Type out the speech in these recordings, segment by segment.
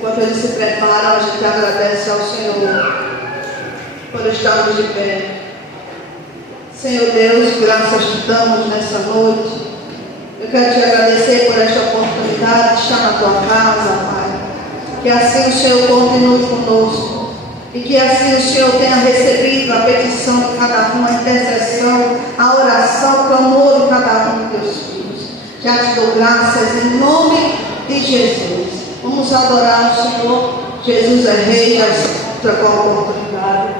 Enquanto eles se preparam, a gente agradece ao Senhor por estarmos de pé. Senhor Deus, graças te damos nessa noite. Eu quero te agradecer por esta oportunidade de estar na tua casa, Pai. Que assim o Senhor continue conosco. E que assim o Senhor tenha recebido a petição de cada um, a intercessão, a oração, o clamor de cada um de teus filhos. Já te dou graças em nome de Jesus. Vamos adorar o Senhor. Jesus é Rei, mas outra oportunidade.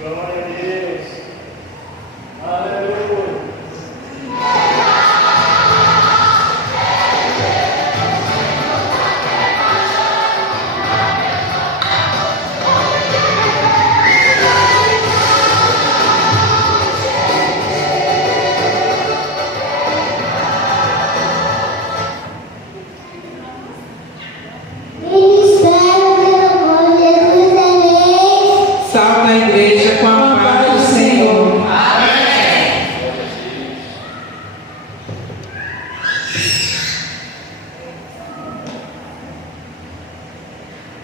Glória a Deus. Aleluia. Salve a igreja com a paz do Senhor. Amém.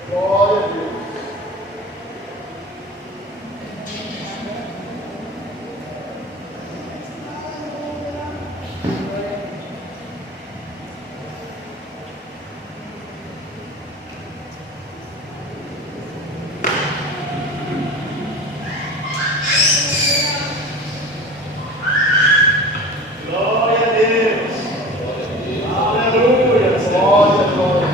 Glória a Deus. Glória a Deus. Aleluia. Glória, glória.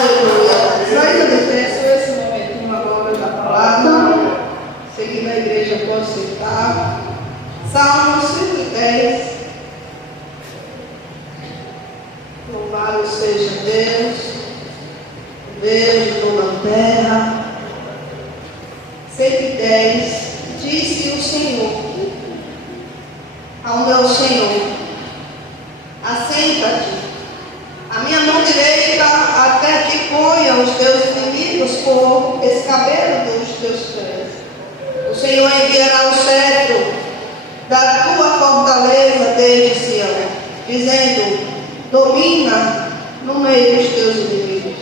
Aleluia. Saída de texto, esse momentinho agora da palavra. Seguindo a igreja pode citar. Salmo 110. Louvado seja Deus, Deus de toda a terra. 110. Disse o Senhor ao meu Senhor: assenta-te, a minha mão direita, até que ponha os teus inimigos por escabelo dos teus pés. O Senhor enviará o cetro da tua fortaleza desde Sião, dizendo: domina no meio dos teus inimigos.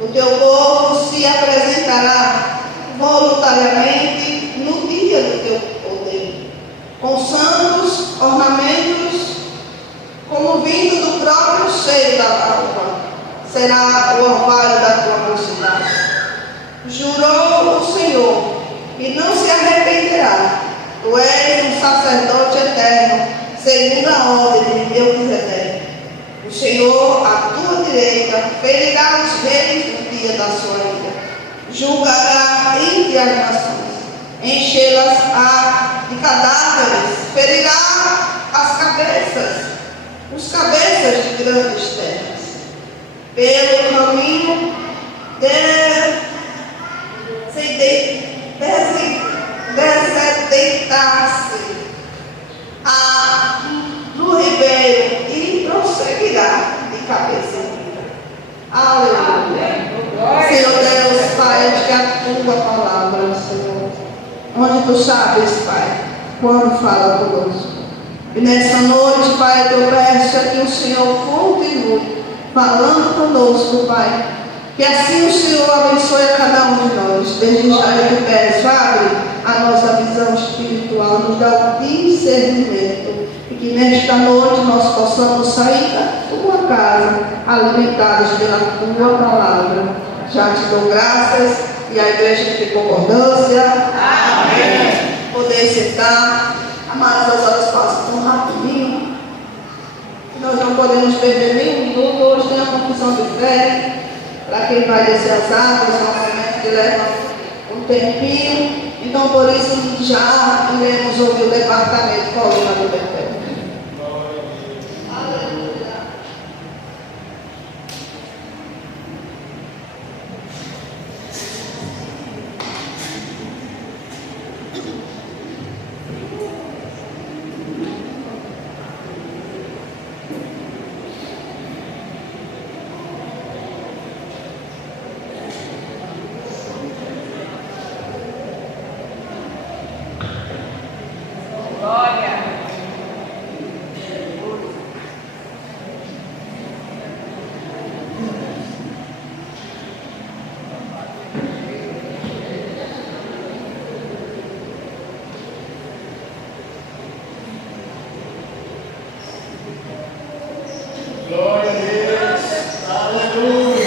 O teu povo se apresentará voluntariamente no dia do teu poder, com santos ornamentos, como vindo do próprio seio da alma, será o orvalho da tua mocidade. Jurou o Senhor, e não se arrependerá. Tu és um sacerdote eterno, segundo a ordem de Melquisedeque. O Senhor, à tua direita, ferirá os reis no dia da sua ira. Julgará entre as nações, enchê-las de cadáveres, ferirá as cabeças, os cabeças de grandes terras. Pelo caminho desertar-se no ribeiro e prosseguirá de cabeça erguida. Aleluia. Senhor Deus, Pai, que a tua palavra, Senhor, onde tu sabes, Pai, quando fala conosco. E nessa noite, Pai, eu peço que o Senhor continue falando conosco, Pai. Que assim o Senhor abençoe a cada um de nós. Desde já eu te peço, abre a nossa visão espiritual, nos dá o discernimento. E que nesta noite nós possamos sair da tua casa, alimentados pela tua palavra. Já te dou graças e a igreja de concordância. Amém. Poder sentar. Amados, as horas passam tão rapidinho. Nós não podemos perder nem um minuto. Hoje tem a confissão de fé. Para quem vai descer as águas, normalmente que leva um tempinho. Então, por isso, já iremos ouvir o departamento Paulina do Betel. Glória a Deus. Aleluia.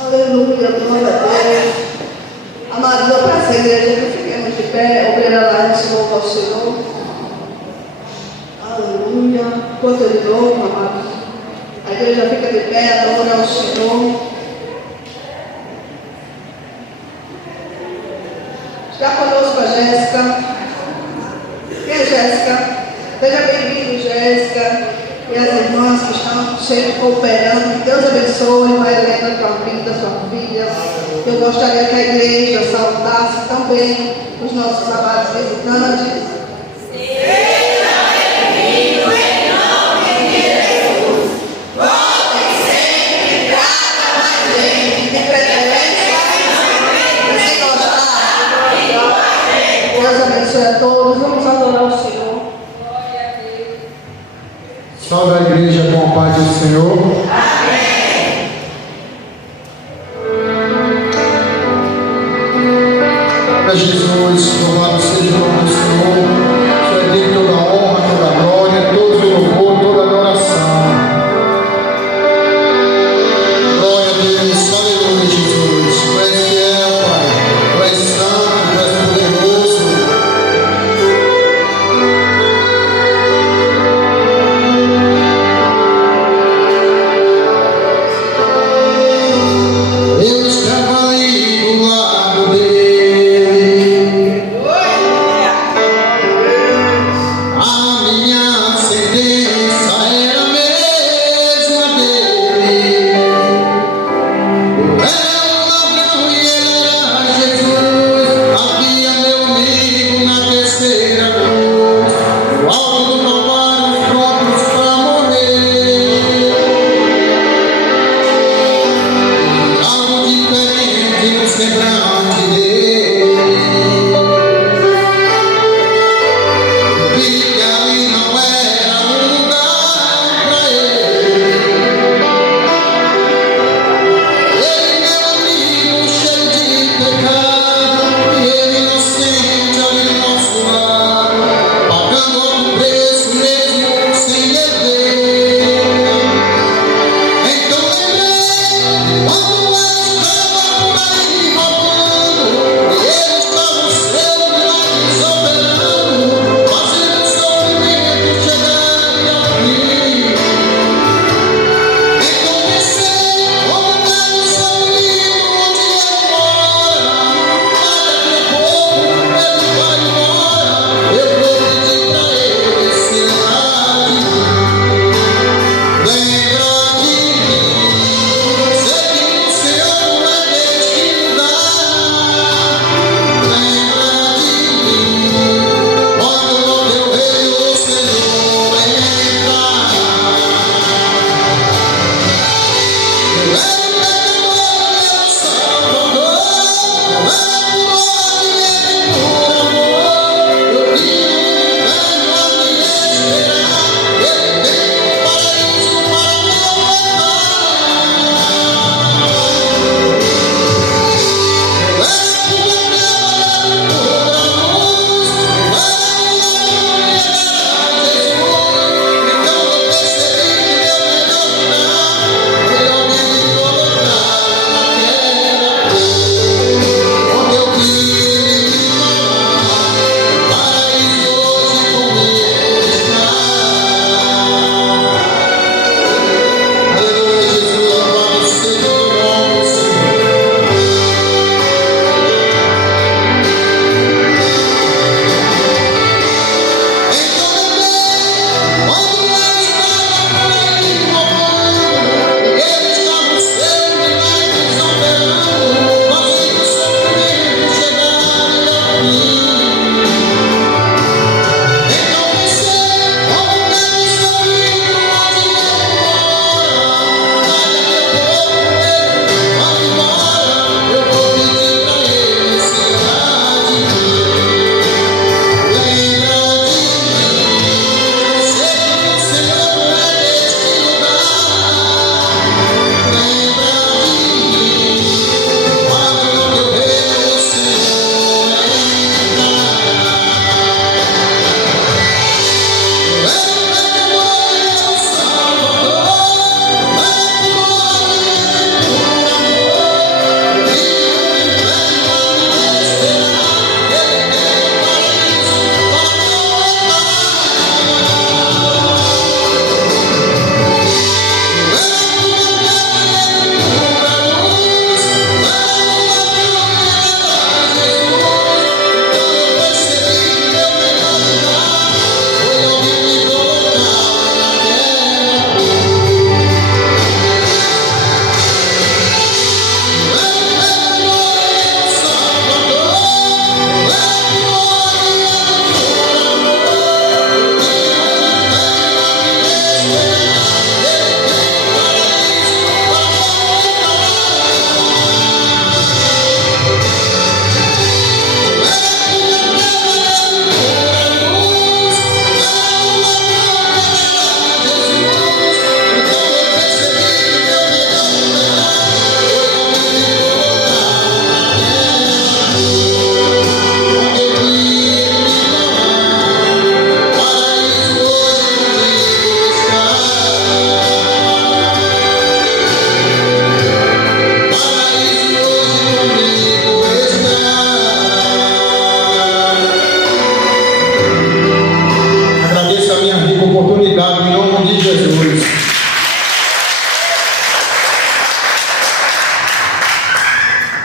Aleluia, glória a Deus. Amados, eu peço à igreja que fiquemos de pé, ouvir a esse louvor ao Senhor. Aleluia. Enquanto ele louva, amados, a igreja fica de pé, adora ao Senhor. Está conosco a Jéssica. Quem é Jéssica? Seja bem-vindo, Jéssica. E as irmãs que estão sempre cooperando. Que Deus abençoe, vai lendo a tua vida, sua filha. Eu gostaria que a igreja saúdasse também os nossos amados visitantes. Seja bem-vindo em nome de Jesus. Voltem sempre, traga mais gente. De preferência, se gostar. Deus abençoe a todos. Vamos adorar o Senhor. Salve a igreja com a paz do Senhor. Amém. Para Jesus, louvado seja o nome do Senhor. Só é dele toda a honra, toda a glória, todo o louvor, toda a adoração. Glória a Deus, aleluia, Jesus. Tu és fiel, Pai. Tu és santo, tu és poderoso. Eu estava ali do lado dele. A minha sentença era a mesma dele. Eu era um ladrão e ele era Jesus. Havia meu amigo na terceira cruz. O alto do Calvário, os próprios para morrer. Algo diferente no semblante dele. Vi que ali não era um lugar para ele. Ele, meu amigo, cheio de pecado, e ele inocente ali do nosso lado, pagando alto preço mesmo sem dever. Então lembrei quando eu estava por aí roubando.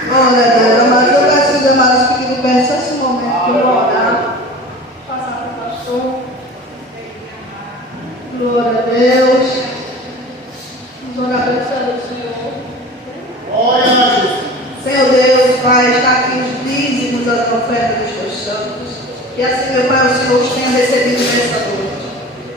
Glória a Deus, amados. Eu peço aos amados que fiquem de pé só esse momento que eu vou orar. Passar para o pastor. Glória a Deus. Vamos orar pelo Senhor. Glória a Jesus. Senhor Deus, Pai, está aqui os dízimos das ofertas dos teus santos. Que assim, meu Pai, o Senhor os tenha recebido nessa noite.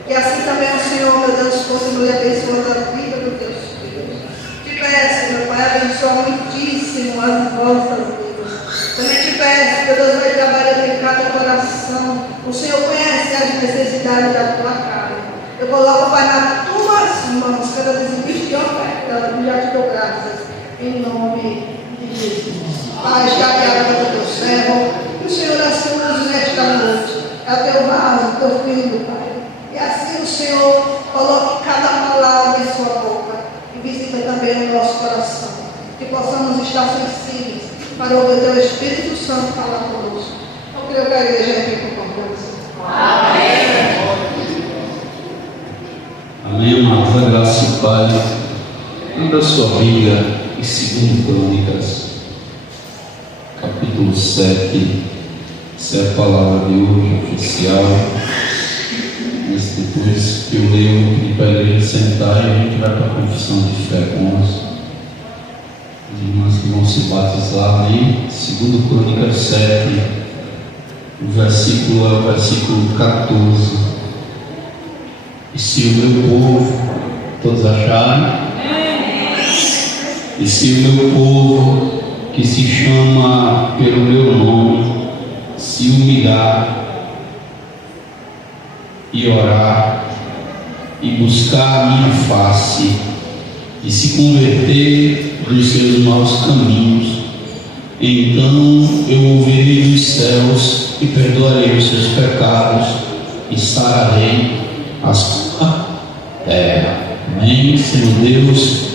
Que assim também o Senhor, meu Deus, continue abençoando a vida dos teus filhos. Te peço, meu Pai, abençoa muitíssimo as vossas vidas. Também te peço, meu Deus, vai trabalhando em cada coração. O Senhor conhece as necessidades da tua casa. Eu coloco, Pai, nas tuas mãos, cada dizimista de oferta, eu já te dou graças. Em nome de Jesus. Pai, está aqui a vida do teu servo. Que o Senhor assim use nesta noite. É o teu vaso, teu filho, Pai. E assim o Senhor coloque cada palavra em sua boca. E visita também o nosso coração. Que possamos estar sensíveis para o teu Espírito Santo falar conosco. Eu creio que a igreja é aqui com confiança. Amém. Amém, amados. A graça do Pai. Abra sua Bíblia em 2 Crônicas, capítulo 7. Essa é a palavra de hoje oficial. Mas depois que eu leio, eu pedi para a igreja sentar e a gente vai para a confissão de fé com as irmãs que vão se batizar ali. 2 Crônicas 7, o versículo é o versículo 14. E se o meu povo, todos acharem? E se o meu povo, que se chama pelo meu nome, se humilhar e orar e buscar a minha face e se converter dos seus maus caminhos, então eu ouvirei dos céus e perdoarei os seus pecados e sararei a sua terra. Amém, Senhor Deus.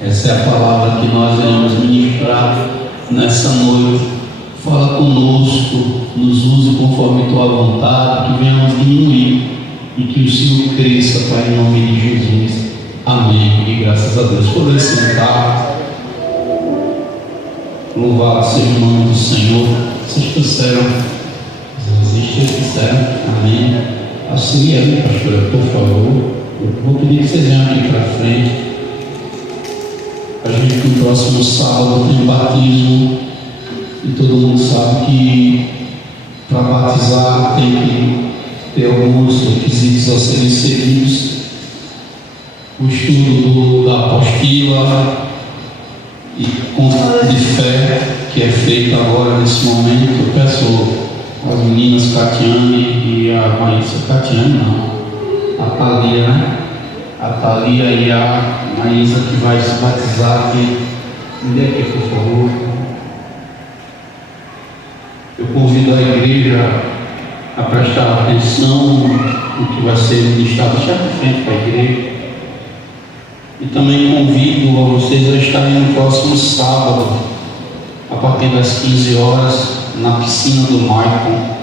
Essa é a palavra que nós iremos ministrar nessa noite. Fala conosco, nos use conforme tua vontade, que venhamos diminuir e que o Senhor cresça, Pai, em nome de Jesus. Amém. E graças a Deus. Poder sentar. Louvado seja o nome do Senhor. Vocês disseram? Vocês disseram? Amém. Auxilia-me, pastora, por favor. Eu vou pedir que vocês venham aqui para frente. A gente no próximo sábado tem batismo e todo mundo sabe que para batizar tem que ter alguns requisitos a serem seguidos. O estudo da apostila e conta de fé que é feito agora nesse momento. Eu peço às meninas Catiane e a Maísa, Catiane não, a Thalia, né? A Thalia e a Maísa que vai se batizar aqui. Me dê aqui, por favor. Eu convido a igreja a prestar atenção no que vai ser ministrado. Deixa de frente para a igreja. E também convido a vocês a estarem no próximo sábado, a partir das 15 horas, na piscina do Maicon.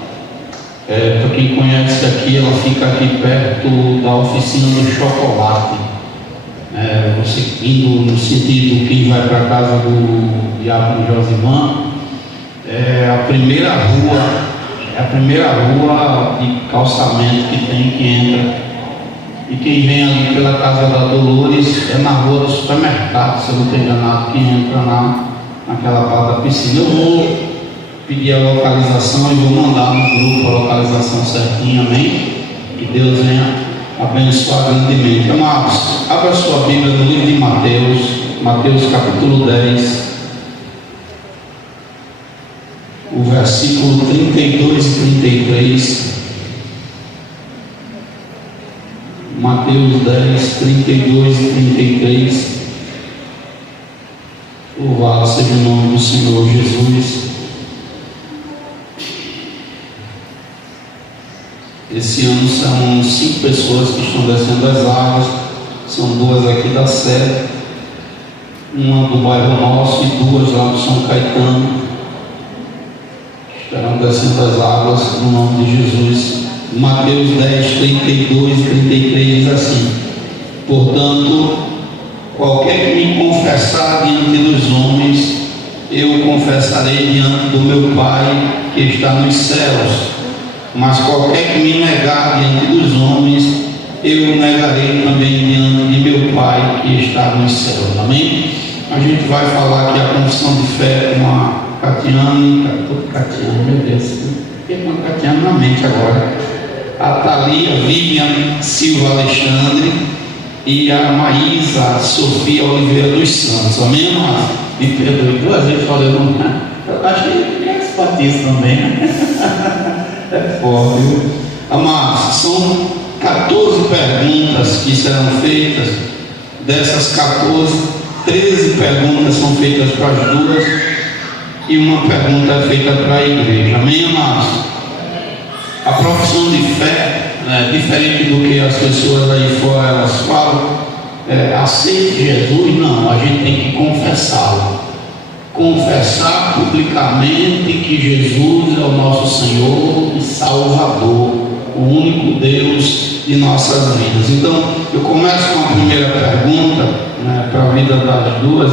Para quem conhece aqui, ela fica aqui perto da oficina do chocolate. Você indo no sentido quem vai para a casa do diácono Josivan, é a primeira rua de calçamento que tem, que entra. E quem vem ali pela casa da Dolores é na rua do supermercado, se eu não estou enganado, quem entra naquela parte da piscina. Eu vou pedir a localização e vou mandar no grupo a localização certinha, amém? Que Deus venha abençoar grandemente. Amados, abra sua Bíblia no livro de Mateus capítulo 10, o versículo 32 e 33. Mateus 10, 32 e 33. Louvado seja o nome do Senhor Jesus. Esse ano são 5 pessoas que estão descendo as águas. São 2 aqui da sede, uma do bairro nosso e 2 lá do São Caetano. Estarão descendo as águas no nome de Jesus. Mateus 10, 32 e 33 diz assim: portanto, qualquer que me confessar diante dos homens, eu confessarei diante do meu Pai que está nos céus, mas qualquer que me negar diante dos homens, eu negarei também diante de meu Pai que está nos céus. Amém? A gente vai falar aqui a confissão de fé com a Catiane, meu Deus, fiquei com a Catiane na mente agora, a Thalia Vivian Silva Alexandre e a Maísa Sofia Oliveira dos Santos. Amém, irmãos? Me perdoe, 2 vezes falei o nome. Eu acho que é esse batista também, né? É forte, viu? Amados, são 14 perguntas que serão feitas. Dessas 14, 13 perguntas são feitas para as duas e uma pergunta é feita para a igreja. Amém, amados? A profissão de fé, diferente do que as pessoas aí fora elas falam, aceite Jesus. Não, a gente tem que confessá-lo, confessar publicamente que Jesus é o nosso Senhor e Salvador, o único Deus de nossas vidas. Então eu começo com a primeira pergunta, para a vida das duas,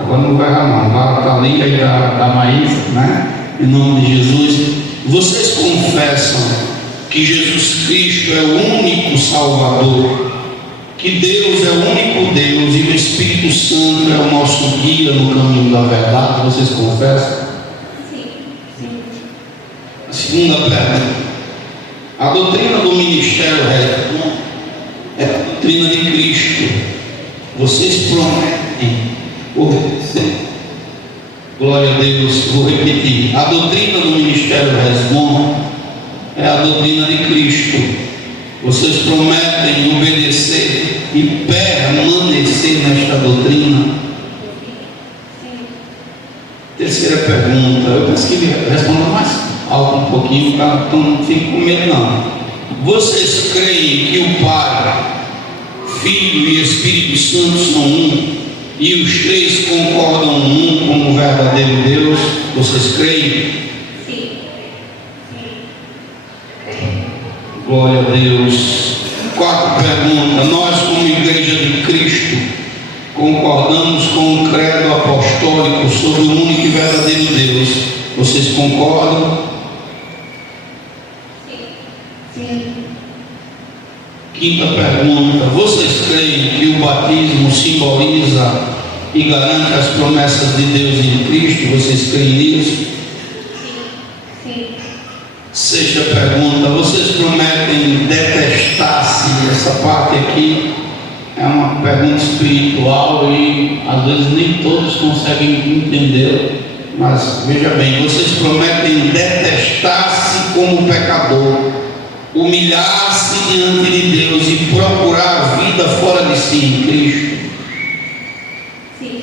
agora não vai errar não, da Thalia e da Maísa, em nome de Jesus. Vocês confessam que Jesus Cristo é o único Salvador, que Deus é o único Deus e o Espírito Santo é o nosso guia no caminho da verdade? Vocês confessam? Sim. A segunda pergunta: a doutrina do ministério é a doutrina de Cristo. Vocês prometem obedecer? Glória a Deus. Vou repetir: a doutrina do ministério Resmon é a doutrina de Cristo. Vocês prometem obedecer e permanecer nesta doutrina? Sim. Terceira pergunta, eu penso que ele responda mais alto um pouquinho, então não fique com medo não. Vocês creem que o Pai, Filho e Espírito Santo são um, e os três concordam um como verdadeiro Deus? Vocês creem? Sim. Glória a Deus. Quarta pergunta: nós como igreja de Cristo concordamos com o credo apostólico sobre o único e verdadeiro Deus? Vocês concordam? Sim. Quinta pergunta: vocês creem que o batismo simboliza e garante as promessas de Deus em Cristo? Vocês creem nisso? Sim. Sexta pergunta: vocês prometem detestar-se? Essa parte aqui é uma pergunta espiritual e às vezes nem todos conseguem entender, mas veja bem, vocês prometem detestar-se como pecador, humilhar-se diante de Deus e procurar a vida fora de si em Cristo? Sim.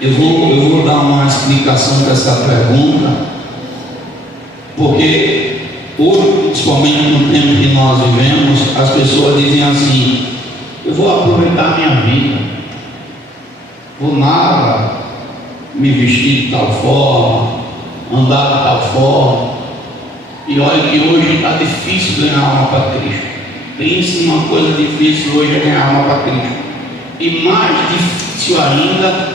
Eu vou dar uma explicação para essa pergunta, porque hoje, principalmente no tempo que nós vivemos, as pessoas dizem assim: eu vou aproveitar a minha vida, vou nada me vestir de tal forma, andar de tal forma. E olha que hoje está difícil ganhar alma para Cristo. Pense uma coisa difícil hoje é ganhar alma para Cristo. E mais difícil ainda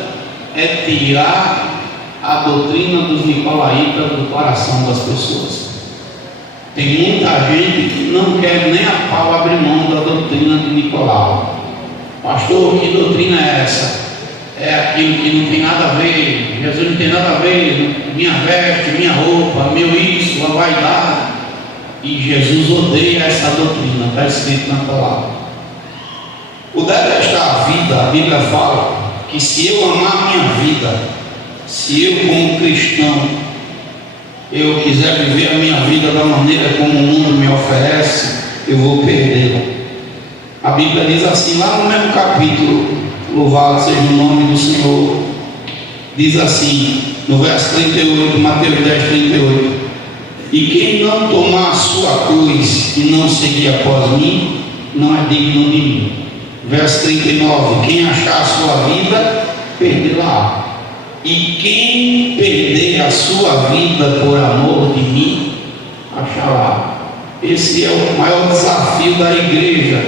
é tirar a doutrina dos nicolaítas do coração das pessoas. Tem muita gente que não quer nem a pau abrir mão da doutrina de Nicolau. Pastor, que doutrina é essa? É aquilo que não tem nada a ver, Jesus não tem nada a ver, minha veste, minha roupa, meu isso, a vaidade. E Jesus odeia essa doutrina, está escrito na palavra. O detestar a vida, a Bíblia fala que se eu amar minha vida, se eu como cristão, eu quiser viver a minha vida da maneira como o mundo me oferece, eu vou perdê-la. A Bíblia diz assim, lá no mesmo capítulo, louvado seja o nome do Senhor, diz assim, no verso 38, Mateus 10, 38: e quem não tomar a sua cruz e não seguir após mim, não é digno de mim. Verso 39: quem achar a sua vida, perdê-la. E quem perder a sua vida por amor de mim, achará. Esse é o maior desafio da igreja,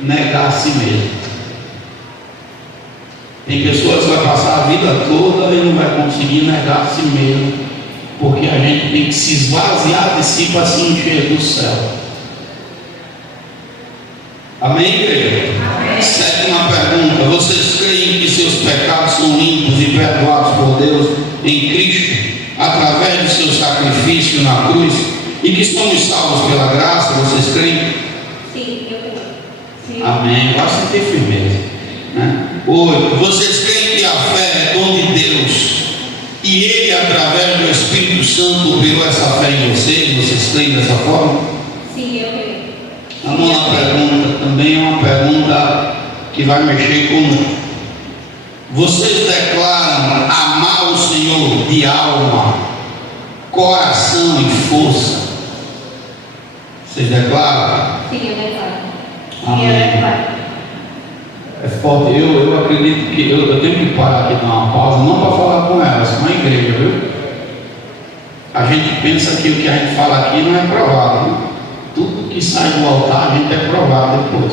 negar a si mesmo. Tem pessoas que vai passar a vida toda e não vai conseguir negar a si mesmo, porque a gente tem que se esvaziar de si para se encher do céu. Amém, igreja? Amém. Sétima pergunta: vocês creem que seus pecados são limpos e perdoados por Deus em Cristo, através do seu sacrifício na cruz, e que somos salvos pela graça? Vocês creem? Sim, eu creio. Sim. Amém. Basta ter firmeza, né? 8. Vocês creem que a fé é dom de Deus e Ele, através do Espírito Santo, operou essa fé em vocês? Vocês creem dessa forma? Sim, eu creio. A nona pergunta também é uma pergunta que vai mexer conosco. Vocês declaram amar o Senhor de alma, coração e força? Vocês declaram? Sim, eu declaro. Amém. Sim, eu declaro. É forte. Eu acredito que eu tenho que parar aqui, dar uma pausa, não para falar com elas, com a igreja, viu? A gente pensa que o que a gente fala aqui não é provado, né? Tudo que sai do altar a gente é provado depois,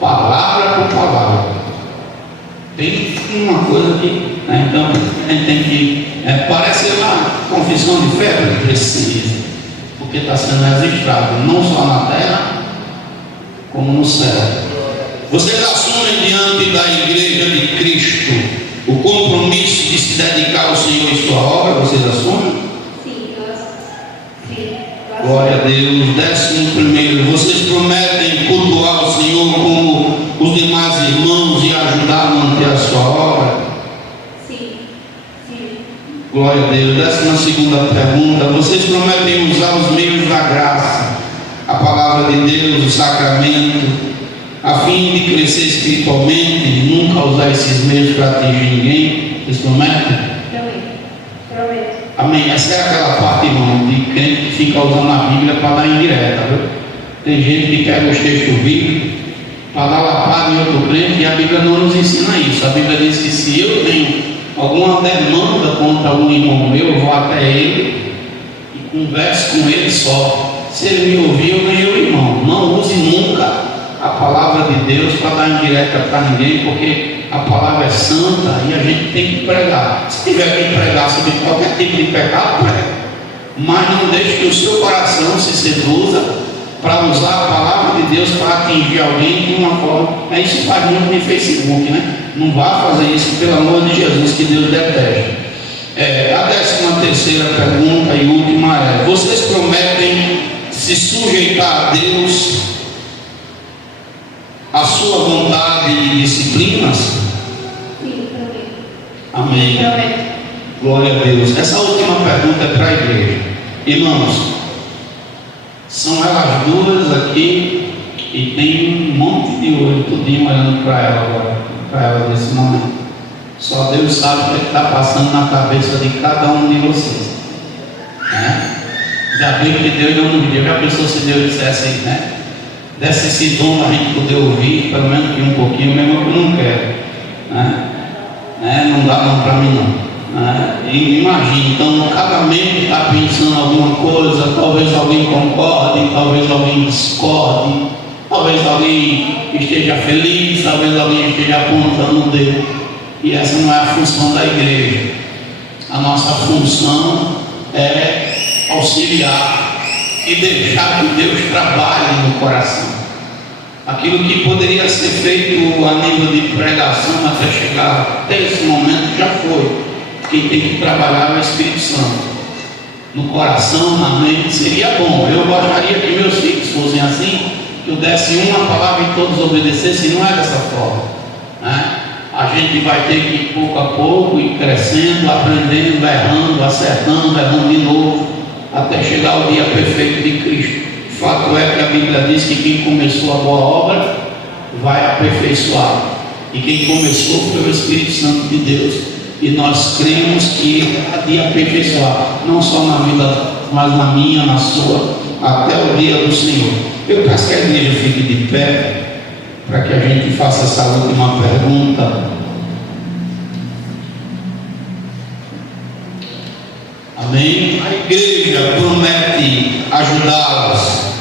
palavra por palavra. Tem uma coisa que, né? Então a gente tem que, parece uma confissão de fé, precisa, porque está sendo registrado não só na terra como no céu. Vocês assumem diante da igreja de Cristo o compromisso de se dedicar ao Senhor e sua obra? Vocês assumem? Sim, eu assumo. Sim, eu assumo. Glória a Deus. 11, vocês prometem cultuar o Senhor como os demais irmãos e ajudar a manter a sua obra? Sim, sim. Glória a Deus. 12ª pergunta: vocês prometem usar os meios da graça, a palavra de Deus, o sacramento, a fim de crescer espiritualmente e nunca usar esses meios para atingir ninguém? Vocês prometem? Prometo. Amém. Essa é aquela parte, irmão, de crente que fica usando a Bíblia para dar indireta, viu? Tem gente que pega os textos bíblicos para dar lapada em outro crente, e a Bíblia não nos ensina isso. A Bíblia diz que se eu tenho alguma demanda contra algum irmão meu, eu vou até ele e converso com ele só. Se ele me ouvir, eu ganhei o irmão. Não use nunca a palavra de Deus para dar indireta para ninguém, porque a palavra é santa e a gente tem que pregar. Se tiver que pregar sobre qualquer tipo de pecado, prega. Mas não deixe que o seu coração se seduza para usar a palavra de Deus para atingir alguém de uma forma. Isso faz muito no Facebook, né? Não vá fazer isso, pelo amor de Jesus, que Deus detesta. A 13ª pergunta e última é: vocês prometem se sujeitar a Deus, a sua vontade e disciplinas? Sim, prometo. Amém. Prometo. Glória a Deus. Essa última pergunta é para a igreja. Irmãos, são elas duas aqui e tem um monte de olho, tudinho olhando para ela agora, para ela nesse momento. Só Deus sabe o que está passando na cabeça de cada um de vocês, né? Ainda bem que Deus não nos deu. Já pensou se Deus dissesse aí, né? Desse esse dom a gente poder ouvir, pelo menos aqui um pouquinho, mesmo que eu não quero, né? Não dá não para mim não, né? E imagine, então cada mente está pensando alguma coisa, talvez alguém concorde, talvez alguém discorde, talvez alguém esteja feliz, talvez alguém esteja apontando o dedo, e essa não é a função da igreja. A nossa função é auxiliar e deixar que Deus trabalhe no coração. Aquilo que poderia ser feito a nível de pregação até chegar até esse momento já foi. Quem tem que trabalhar é o Espírito Santo no coração, na mente. Seria bom, eu gostaria que meus filhos fossem assim, que eu desse uma palavra e todos obedecessem. Não é dessa forma, né? A gente vai ter que ir pouco a pouco ir crescendo, aprendendo, errando, acertando, errando de novo, até chegar ao dia perfeito de Cristo. O fato é que a Bíblia diz que quem começou a boa obra vai aperfeiçoar, e quem começou foi o Espírito Santo de Deus, e nós cremos que Ele há de aperfeiçoar, não só na vida, mas na minha, na sua, até o dia do Senhor. Eu peço que a igreja fique de pé para que a gente faça essa última pergunta. Amém? A igreja promete ajudá-las,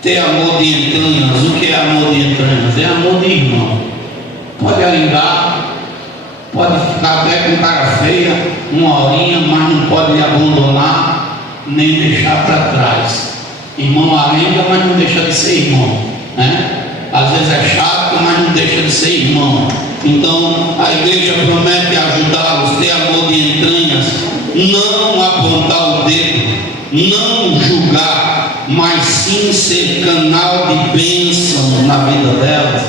ter amor de entranhas. O que é amor de entranhas? É amor de irmão. Pode alinhar, pode ficar até com cara feia, uma horinha, mas não pode lhe abandonar, nem deixar para trás. Irmão arenga, mas não deixa de ser irmão, né? Às vezes é chato, mas não deixa de ser irmão. Então a igreja promete ajudá-los, ter amor de entranhas, não apontar o dedo, não julgar, mas sim ser canal de bênção na vida delas.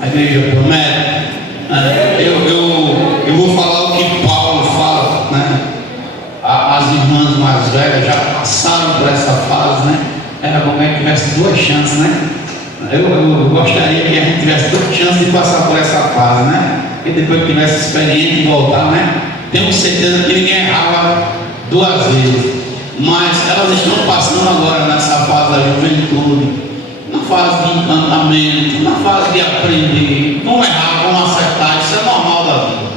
A igreja promete. Eu vou falar o que Paulo fala, né? As irmãs mais velhas já passaram por essa fase, né? Era bom que tivesse duas chances, né? Eu gostaria que a gente tivesse duas chances de passar por essa fase, né? E depois que tivesse experiente e voltar, né? Tenho certeza que ninguém errava duas vezes. Mas elas estão passando agora nessa fase da juventude, na fase de encantamento, na fase de aprender. Vão errar, vão acertar, isso é normal da vida.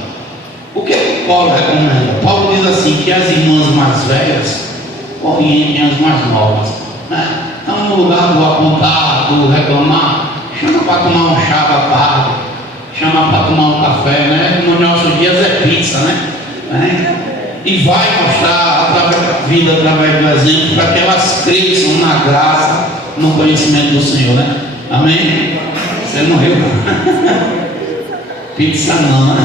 O que Paulo recomenda? Paulo diz assim, que as irmãs mais velhas orientem as mais novas, né? Então, no lugar do apontar, do reclamar, chama para tomar um chá da tarde, chama para tomar um café, né? Nos nossos dias é pizza, né? E vai mostrar através da vida, através do exemplo, para que elas cresçam na graça, no conhecimento do Senhor, né? Amém? Você morreu? Pizza não, né?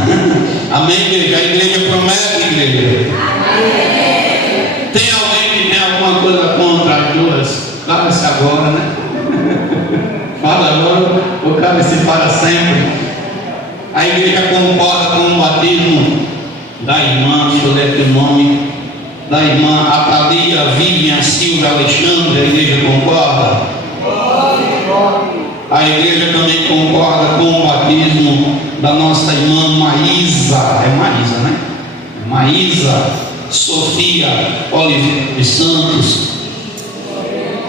Amém, igreja? A igreja promete, igreja. Amém. Tem alguém que tem alguma coisa contra as duas? Cala-se agora, né? Fala agora, o cala-se para sempre. A igreja concorda com o batismo da irmã, deixa eu ler aqui o nome, da irmã Atalia Vivian Silva Alexandre. A igreja concorda? A igreja também concorda com o batismo da nossa irmã Maísa, é Maísa, né? Maísa Sofia Oliveira dos Santos.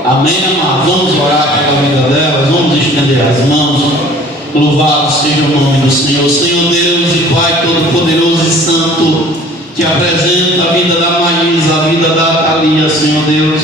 Amém, amados? Vamos orar pela vida delas, vamos estender as mãos. Louvado seja o nome do Senhor. Senhor Deus e Pai Todo-Poderoso e Santo, te apresento a vida da Maísa, a vida da Atalia, Senhor Deus,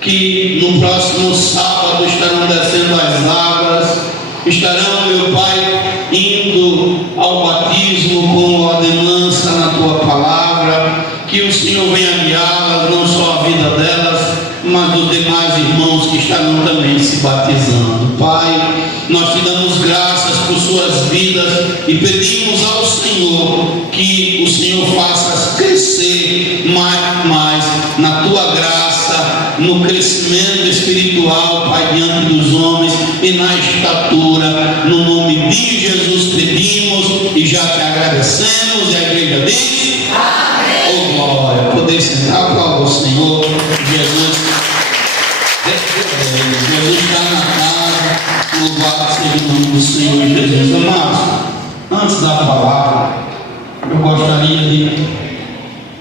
que no próximo sábado estarão descendo as águas, estarão, meu Pai, indo ao batismo com ordenança na Tua Palavra, que o Senhor venha guiá-las, não só a vida delas, mas dos demais irmãos que estarão também se batizando. Pai, nós te damos graças por suas vidas e pedimos ao Senhor que o Senhor faça crescer mais na tua graça, no crescimento espiritual, Pai, diante dos homens e na estatura. No nome de Jesus pedimos e já te agradecemos. E a igreja diz: amém. Oh glória, poder sentar, aplaudir o Senhor. Jesus está na casa, louvado seja o nome do Senhor Jesus. Amados, antes da palavra, eu gostaria de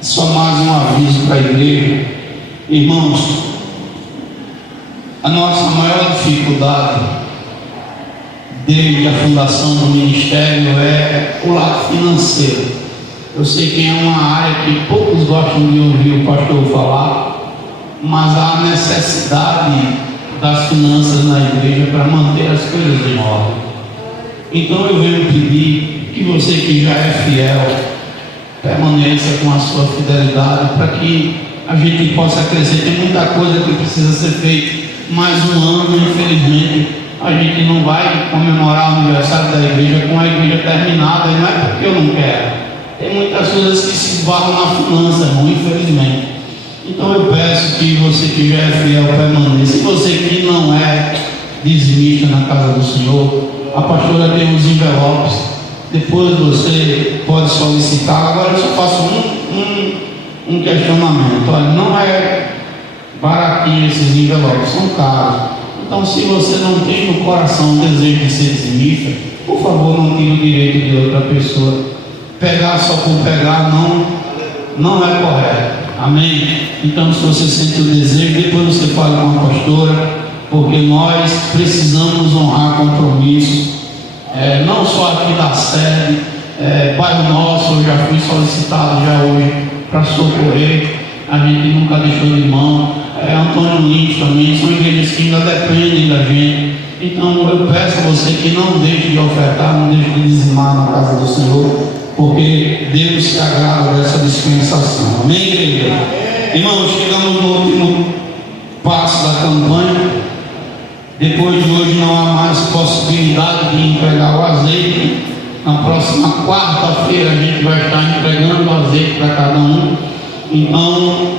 só mais um aviso para a igreja. Irmãos, a nossa maior dificuldade desde a fundação do ministério é o lado financeiro. Eu sei que é uma área que poucos gostam de ouvir o pastor falar, mas há necessidade das finanças na igreja para manter as coisas em ordem. Então eu venho pedir que você que já é fiel permaneça com a sua fidelidade para que a gente possa crescer. Tem muita coisa que precisa ser feita. Mais um ano, infelizmente, a gente não vai comemorar o aniversário da igreja com a igreja terminada, e não é porque eu não quero. Tem muitas coisas que se esbarram na finança, irmão, infelizmente. Então eu peço que você que já é fiel permaneça. Se você que não é dizimista na casa do Senhor, a pastora tem os envelopes. Depois você pode solicitar. Agora eu só faço um questionamento. Olha, não é baratinho esses envelopes, são caros. Então, se você não tem no coração o desejo de ser dizimista, por favor, não tire o direito de outra pessoa. Pegar só por pegar não é correto. Amém? Então, se você sente o desejo, depois você fala com a pastora, porque nós precisamos honrar compromissos. Não só aqui da sede, bairro nosso, eu já fui solicitado já hoje para socorrer, a gente nunca deixou de mão. Antônio Lins também, são igrejas que ainda dependem da gente. Então eu peço a você que não deixe de ofertar, não deixe de dizimar na casa do Senhor, porque Deus se agrada dessa dispensação. Amém, igreja? Irmãos, chegamos no último passo da campanha. Depois de hoje não há mais possibilidade de entregar o azeite. Na próxima quarta-feira a gente vai estar entregando o azeite para cada um. Então,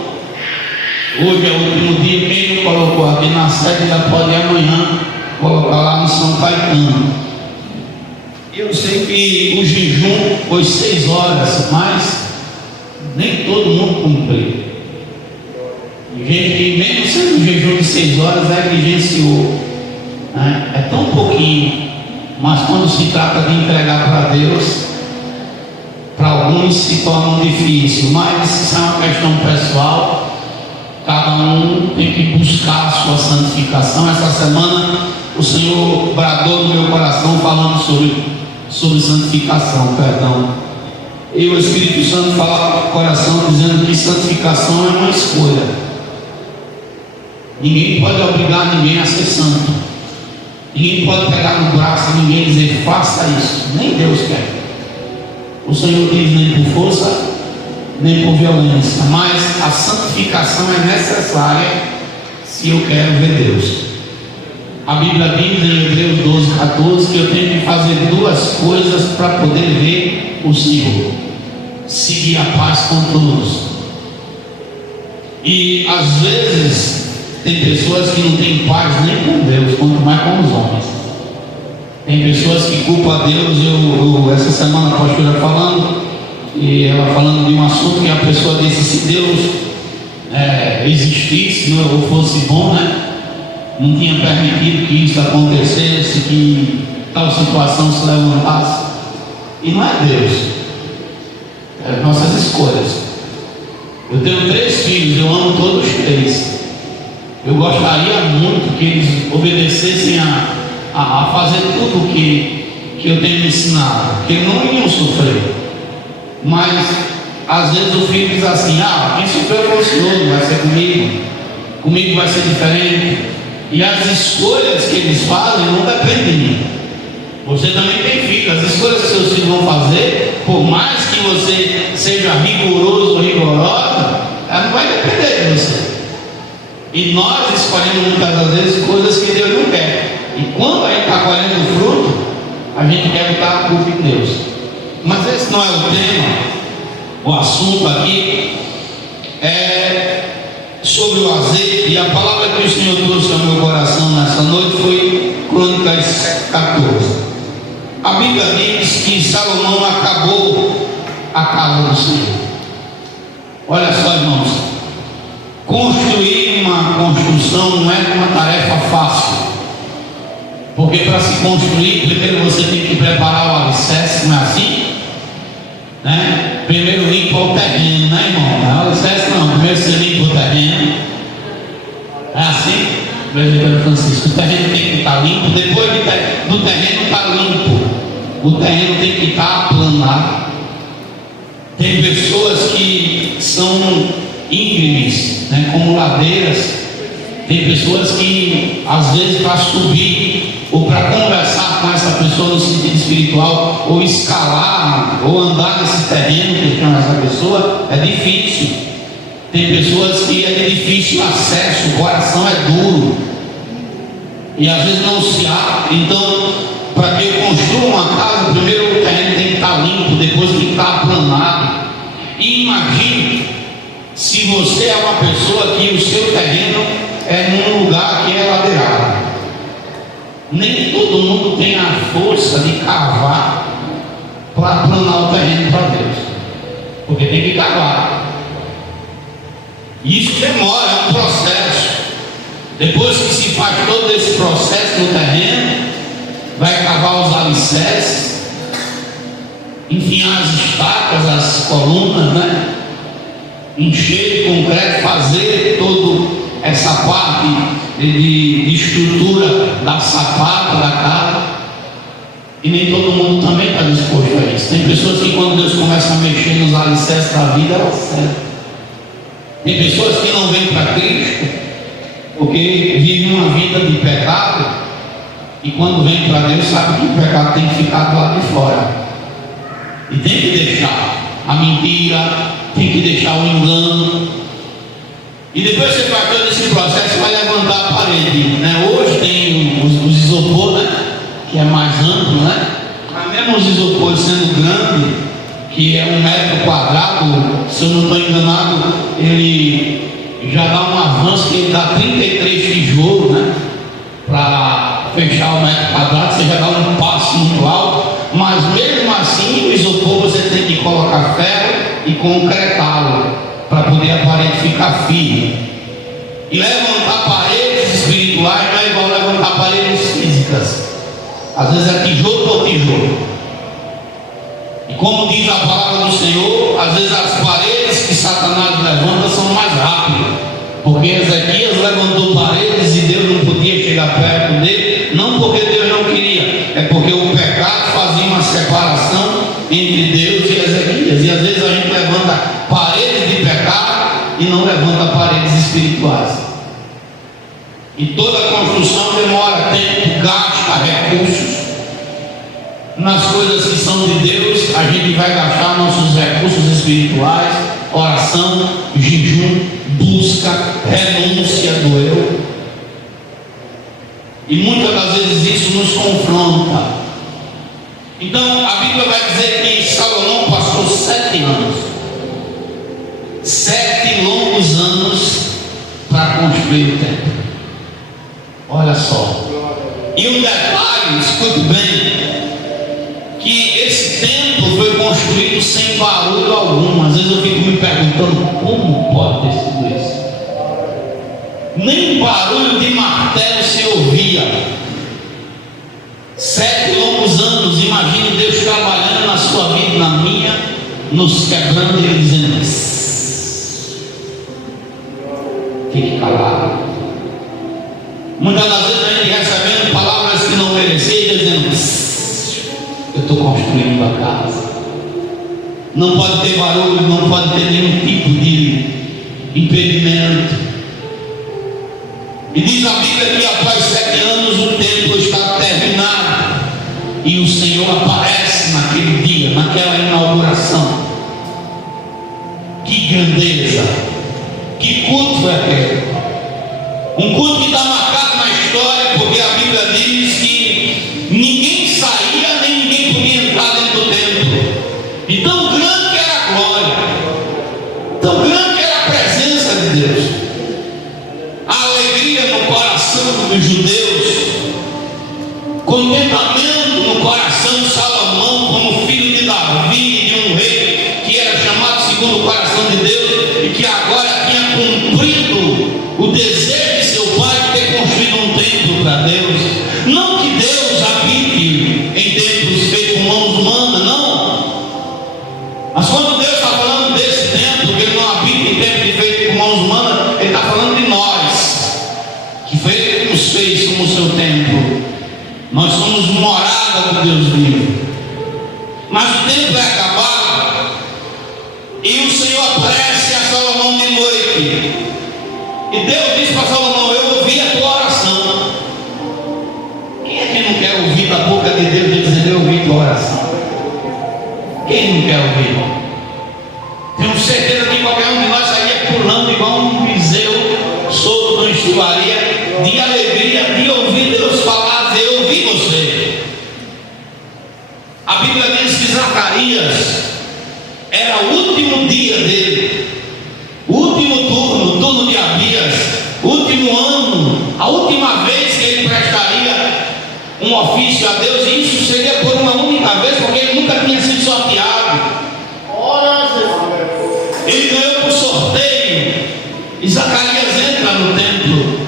hoje é o último dia. Quem não colocou aqui na sede já pode ir amanhã colocar lá no São Caetano. Eu sei que o jejum foi 6 horas, mas nem todo mundo cumpriu. Gente que mesmo sendo um jejum de 6 horas negligenciou, né? É tão pouquinho, mas quando se trata de entregar para Deus, para alguns se torna difícil, mas isso é uma questão pessoal. Cada um tem que buscar a sua santificação. Essa semana o Senhor bradou no meu coração falando sobre santificação, perdão. E o Espírito Santo fala no coração dizendo que santificação é uma escolha. Ninguém pode obrigar ninguém a ser santo. Ninguém pode pegar no braço de ninguém e dizer faça isso. Nem Deus quer. O Senhor diz nem por força, nem por violência. Mas a santificação é necessária se eu quero ver Deus. A Bíblia diz em Hebreus 12:14 que eu tenho que fazer 2 coisas para poder ver o Senhor: seguir a paz com todos. E às vezes tem pessoas que não têm paz nem com Deus, quanto mais com os homens. Tem pessoas que culpam a Deus. Essa semana a pastora falando, e ela falando de um assunto que a pessoa disse: se Deus existisse ou fosse bom, né, não tinha permitido que isso acontecesse, que tal situação se levantasse. E não é Deus, é nossas escolhas. Eu tenho 3 filhos, eu amo todos os 3. Eu gostaria muito que eles obedecessem a fazer tudo o que eu tenho ensinado, porque não iriam sofrer. Mas às vezes o filho diz assim: quem sofreu foi o Senhor, não vai ser comigo vai ser diferente. E as escolhas que eles fazem não dependem de mim. Você também tem filho. As escolhas que seus filhos vão fazer, por mais que você seja rigoroso ou rigorosa, ela não vai depender de você. E nós escolhemos muitas das vezes coisas que Deus não quer. E quando a gente está colhendo fruto, a gente quer botar a culpa em Deus. Mas esse não é o tema. O assunto aqui é sobre o azeite. E a palavra que o Senhor trouxe ao meu coração nessa noite foi Crônicas 14. A Bíblia diz que Salomão acabou a casa do Senhor. Olha só, irmãos, construir uma construção não é uma tarefa fácil, porque para se construir, primeiro você tem que preparar o alicerce, não é assim? Né? Primeiro limpa o terreno, né, irmão? Não é o alicerce não, primeiro você limpa o terreno. É assim? Presbítero Francisco, o terreno tem que estar limpo. Depois do terreno estar limpo, o terreno tem que estar aplanado. Tem pessoas que são íngremes, né, como ladeiras. Tem pessoas que às vezes para subir ou para conversar com essa pessoa no sentido espiritual, ou escalar ou andar nesse terreno que chama essa pessoa, é difícil. Tem pessoas que é de difícil acesso, o coração é duro e às vezes não se abre. Então, para que eu construa uma casa, primeiro o terreno tem que estar limpo, depois tem que estar aplanado. E imagine se você é uma pessoa que o seu terreno é num lugar que é ladeirado. Nem todo mundo tem a força de cavar para aplanar o terreno para Deus, porque tem que cavar. Isso demora, é um processo. Depois que se faz todo esse processo no terreno, vai cavar os alicerces, enfiar as estacas, as colunas, né? Encher de concreto, fazer toda essa parte de estrutura da sapata da casa. E nem todo mundo também está disposto a isso. Tem pessoas que quando Deus começa a mexer nos alicerces da vida, elas servem. Tem pessoas que não vêm para Cristo porque vivem uma vida de pecado, e quando vem para Deus sabe que o pecado tem que ficar do lado de fora. E tem que deixar a mentira, tem que deixar o engano. E depois você faz todo esse processo, vai levantar a parede, né? Hoje tem os isopor, né? Que é mais amplo, né? Mas mesmo os isopores sendo grande, que é 1 metro quadrado, se eu não estou enganado, ele já dá um avanço, que ele dá 33 tijolos, né? Para fechar o metro quadrado, você já dá um passo muito alto. Mas mesmo assim, o isopor você tem que colocar ferro e concretá-lo para poder a parede ficar firme. E levantar paredes espirituais não é igual levantar paredes físicas. Às vezes é tijolo por tijolo. E como diz a palavra do Senhor, às vezes as paredes que Satanás levanta são mais rápidas. Porque Ezequias levantou paredes e Deus não podia chegar perto dele, não porque Deus não queria, é porque o pecado fazia uma separação entre Deus e Ezequias. E às vezes a gente levanta paredes de pecado e não levanta paredes espirituais. E toda construção demora tempo, gasta recursos. Nas coisas que são de Deus, a gente vai gastar nossos recursos espirituais, oração, jejum, busca, renúncia do eu. E muitas das vezes isso nos confronta. Então a Bíblia vai dizer que Salomão passou 7 anos, 7 longos anos para construir o templo. Olha só. E um detalhe, escute bem, que esse templo foi construído sem barulho algum. Às vezes eu fico me perguntando como pode ter sido isso. Nem barulho de martelo se ouvia. 7 longos anos. Imagine Deus trabalhando na sua vida, na minha, nos quebrando e ele dizendo: fique calado. Muitas das vezes a gente recebendo palavras que não merecia e dizendo: eu estou construindo a casa. Não pode ter barulho, não pode ter nenhum tipo de impedimento. E diz a Bíblia que após 7 anos o templo está terminado. E o Senhor aparece naquele dia, naquela inauguração. Que grandeza! Que culto foi aquele? Um culto que está marcado na história, porque a Bíblia diz que ninguém saía, nem ninguém podia entrar dentro do templo. E tão grande que era a glória, tão grande que era a presença de Deus, a alegria no coração dos judeus, contentamento no coração de Salomão, como filho de Davi, de um rei que era chamado segundo o coração de Deus, e que agora tinha cumprido o desejo de seu pai de ter construído um templo para Deus. Não que Deus habite em templos feitos com mãos humanas, não. Mas quando Deus está falando desse templo, que ele não habita em templos feitos com mãos humanas, ele está falando de nós, que foi ele que nos fez como seu templo. Nós somos morada do Deus vivo. Mas o templo é acabado, e o Senhor aparece a Salomão de noite. E Deus disse para Salomão: eu ouvi a tua oração. Quem é que não quer ouvir da boca de Deus e dizer: eu ouvi a tua oração? Quem não quer ouvir? Tenho certeza que qualquer um de nós sairia pulando igual um bezerro solto na estuaria, de alegria de ouvir Deus falar, dizer: eu ouvi você. A Bíblia diz que Zacarias era o último dia dele, o último turno de Abias, o último ano, a última vez que ele prestaria um ofício a Deus, e isso seria por uma única vez, porque ele nunca tinha sido sorteado. Ele ganhou por sorteio, e Zacarias entra no templo,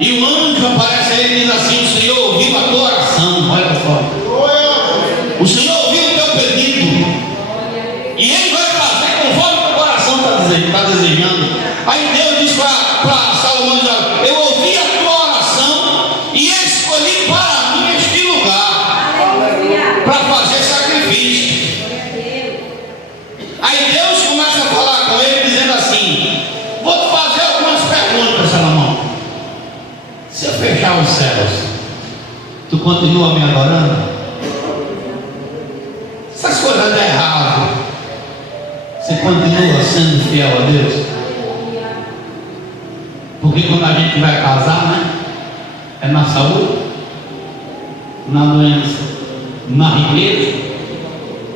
e o anjo aparece a ele e diz assim: o Senhor ouviu a tua oração. Olha só, o Senhor ouviu o teu pedido, e ele vai fazer conforme o teu coração está desejando. Aí Deus diz para Salomão: eu ouvi a tua oração e escolhi para mim este lugar para fazer sacrifício. Aí Deus começa a falar com ele, dizendo assim: vou te fazer algumas perguntas, Salomão. Se eu fechar os céus, tu continua me adorando? Essas coisas dão errado. Você continua sendo fiel a Deus? Porque quando a gente vai casar, né? É na saúde, na doença, na riqueza,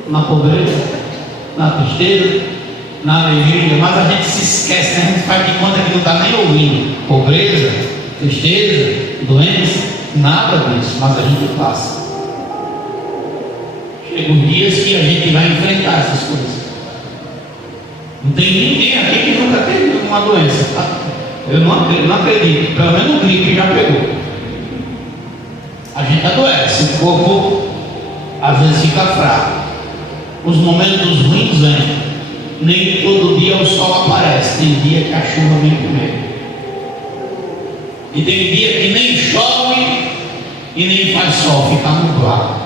na pobreza, na tristeza, na alegria, mas a gente se esquece, né? A gente faz de conta que não está nem ouvindo. Pobreza, tristeza, doença, nada disso, mas a gente passa. Chega os dias que a gente vai enfrentar essas coisas. Não tem ninguém aqui que nunca teve uma doença, tá? Eu não acredito, pelo menos o gripe já pegou. A gente adoece, o corpo às vezes fica fraco. Os momentos ruins vêm. Nem todo dia o sol aparece, tem dia que a chuva vem primeiro. E tem dia que nem chove e nem faz sol, fica nublado.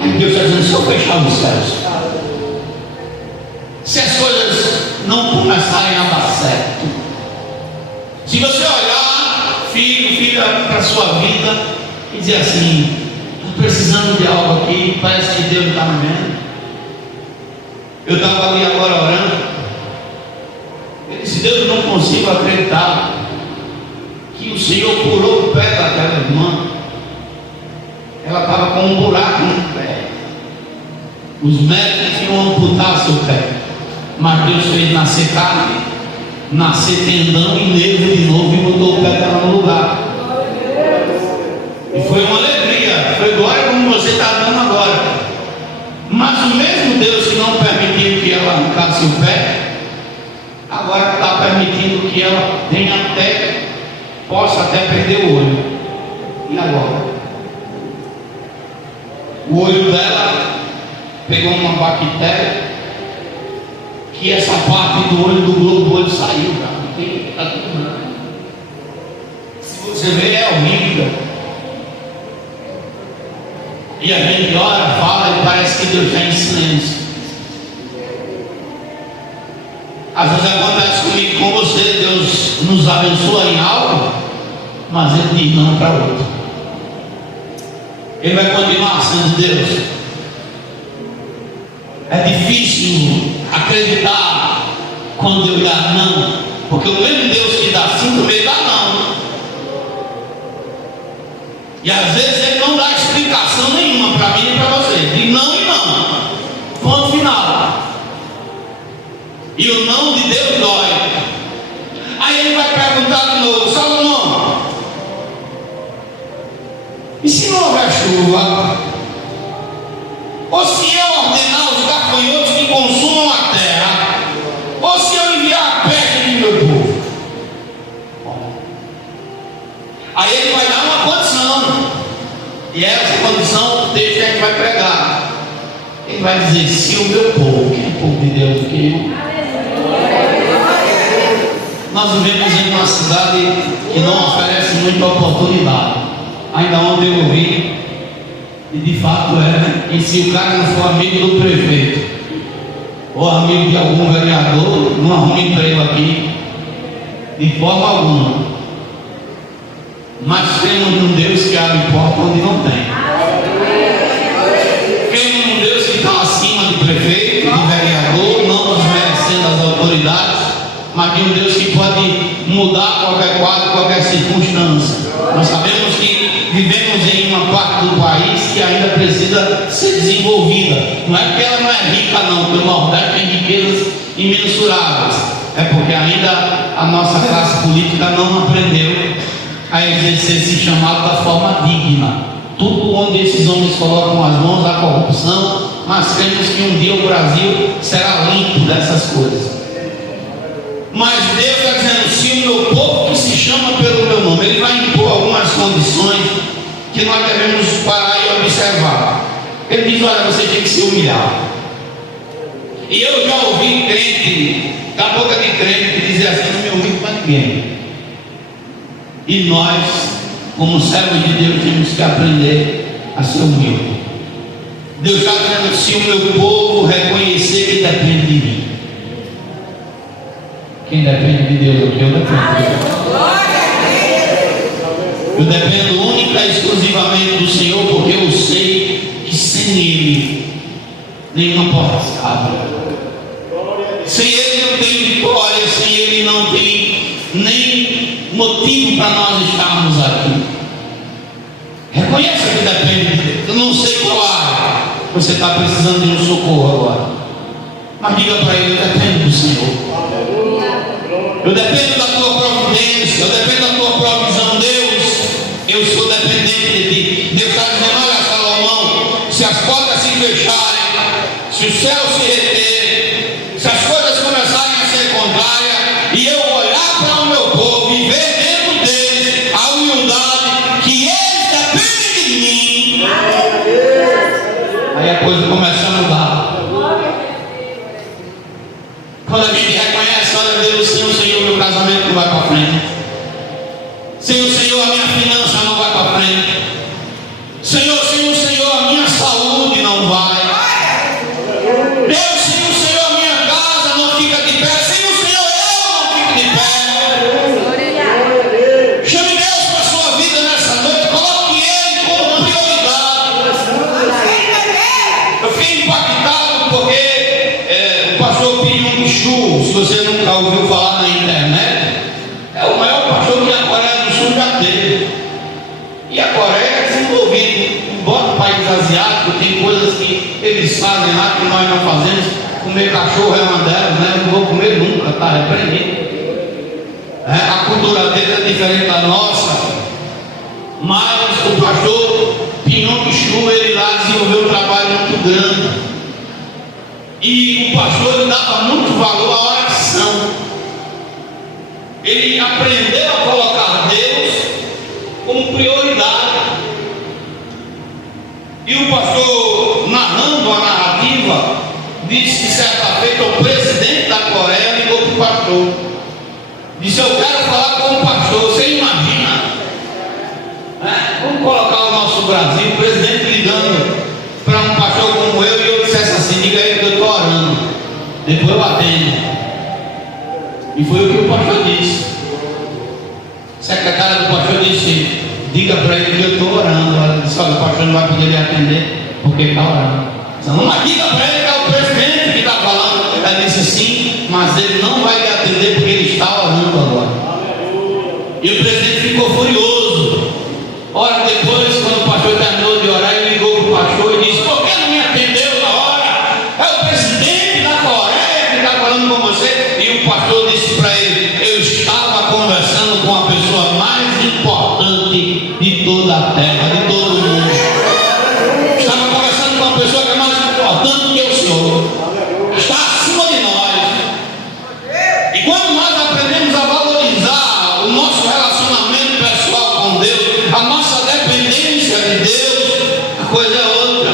Aí Deus está dizendo: se eu fechar os céus, se as coisas não começarem a dar certo, se você olhar, filha, para a sua vida e dizer assim: estou precisando de algo aqui, parece que Deus não está me vendo. Eu estava ali agora orando. Eu disse: Deus, eu não consigo acreditar que o Senhor curou o pé daquela irmã. Ela estava com um buraco no pé. Os médicos iam amputar seu pé, mas Deus fez nascer carne, nascer tendão e nervo de novo e botou o pé dela no lugar. E foi uma alegria, foi glória como você está dando agora. Mas o mesmo Deus que não permitiu que ela arrancasse o pé, agora está permitindo que ela tenha possa até perder o olho. E agora? O olho dela pegou uma bactéria, que essa parte do olho do globo do olho saiu, já. Está tudo branco. Se você ver, é horrível. E a gente ora, fala e parece que Deus está em silêncio. Às vezes acontece comigo, com você, Deus nos abençoa em algo, mas Ele diz não para outro. Ele vai continuar sendo Deus. É difícil acreditar quando Deus dá não, porque o mesmo Deus que dá sim também dá não. E às vezes Ele não dá explicação nenhuma para mim nem para você. Diz não e não. Ponto final. E o não de Deus dói. Aí Ele vai perguntar de novo: Salomão, e se não houver chuva? Ou se eu ordenar os gafanhotos que consumam a terra? Ou se eu enviar a peste de meu povo? Aí Ele vai dar uma condição. E essa condição, o texto que a gente vai pregar. Ele vai dizer: se o meu povo, que é o povo de Deus, o que eu. Nós vivemos em uma cidade que não oferece muita oportunidade. Ainda ontem eu ouvi, e de fato é, né? E se o cara não for amigo do prefeito, ou amigo de algum vereador, não arruma emprego aqui, de forma alguma. Mas temos um Deus que abre porta onde não tem. Temos um Deus que está acima de prefeito, de vereador, não desmerecendo as autoridades, mas de um Deus que pode mudar qualquer quadro, qualquer circunstância. Nós sabemos que vivemos em uma parte do país que ainda precisa ser desenvolvida. Não é porque ela não é rica não, porque o Nordeste tem riquezas imensuráveis. É porque ainda a nossa classe política não aprendeu a exercer esse chamado da forma digna. Tudo onde esses homens colocam as mãos, a corrupção, mas cremos que um dia o Brasil será limpo dessas coisas. Mas Deus está dizendo: se o meu povo que se chama pelo meu nome, Ele vai impor algumas condições que nós devemos parar e observar. Ele diz: olha, você tem que se humilhar. E eu já ouvi crente, da boca de crente, que dizer assim: não me humilho para ninguém. E nós, como servos de Deus, temos que aprender a ser humilde. Deus está dizendo: se o meu povo reconhecer que depende de mim. Quem depende de Deus aqui, eu dependo de Deus. Eu dependo única e exclusivamente do Senhor, porque eu sei que sem Ele nenhuma porta se abre. Sem Ele não tem vitória, sem Ele não tem nem motivo para nós estarmos aqui. Reconheça que depende de Deus. Eu não sei qual área você está precisando de um socorro agora, mas diga para Ele: eu dependo do Senhor. Eu dependo da tua providência, eu dependo da tua provisão. Deus, eu sou dependente de ti. Deus está dizendo: olha, Salomão, se as portas se fecharem, se o céu se reter, se as coisas começarem a ser contrárias, e eu olhar para o meu povo e ver dentro deles a humildade, que eles dependem de mim, aí a coisa começa a mudar. Quando a gente reconhece: olha, Deus, sem o Senhor meu casamento não vai para frente, sem o Senhor a minha finança não vai para frente, Senhor, sem o Senhor a minha saúde não vai, Deus, sem o Senhor a minha casa não fica de pé, sem o Senhor eu não fico de pé. Chame Deus para a sua vida nessa noite, coloque Ele como prioridade. Eu fiquei impactado porque o pastor Pinhão Chu, se você nunca ouviu falar na internet, é o maior pastor que a Coreia do Sul já teve. E a Coreia é desenvolvida, embora o país asiático tem coisas que eles fazem lá que nós não fazemos. Comer cachorro é uma delas, né? Eu não vou comer nunca, tá? É proibido. A cultura deles é diferente da nossa. Mas o pastor Pinhão Chu, ele lá desenvolveu um trabalho muito grande. E o pastor, ele dava muito valor à oração. Ele aprendeu a colocar Deus como prioridade. E o pastor, narrando a narrativa, disse que certa feita o presidente da Coreia ligou para o pastor. Disse: eu quero falar com o pastor. Você imagina, né? Vamos colocar o nosso Brasil, o presidente ligando para um pastor como eu, e eu dissesse assim: diga aí que eu estou orando, depois eu atendo. E foi o que o pastor disse. A secretária do pastor disse: diga para ele que eu estou orando. Ela disse: olha, o pastor não vai poder lhe atender porque está orando. Não, mas diga para ele que é o presidente que está falando. Ela disse: sim, mas ele não vai lhe atender porque ele está orando agora. E o presidente ficou furioso. Hora depois, quando o pastor terminou de orar, ele ligou para o pastor e disse: por que não me atendeu na hora? É o presidente da Coreia que está falando com você. E o pastor disse para ele: eu estava conversando com a pessoa mais importante de toda a terra, de todo o mundo. Estava conversando com a pessoa que é mais importante que o Senhor. Está acima de nós. E quando nós aprendemos a valorizar o nosso relacionamento pessoal com Deus, a nossa dependência de Deus, a coisa é outra.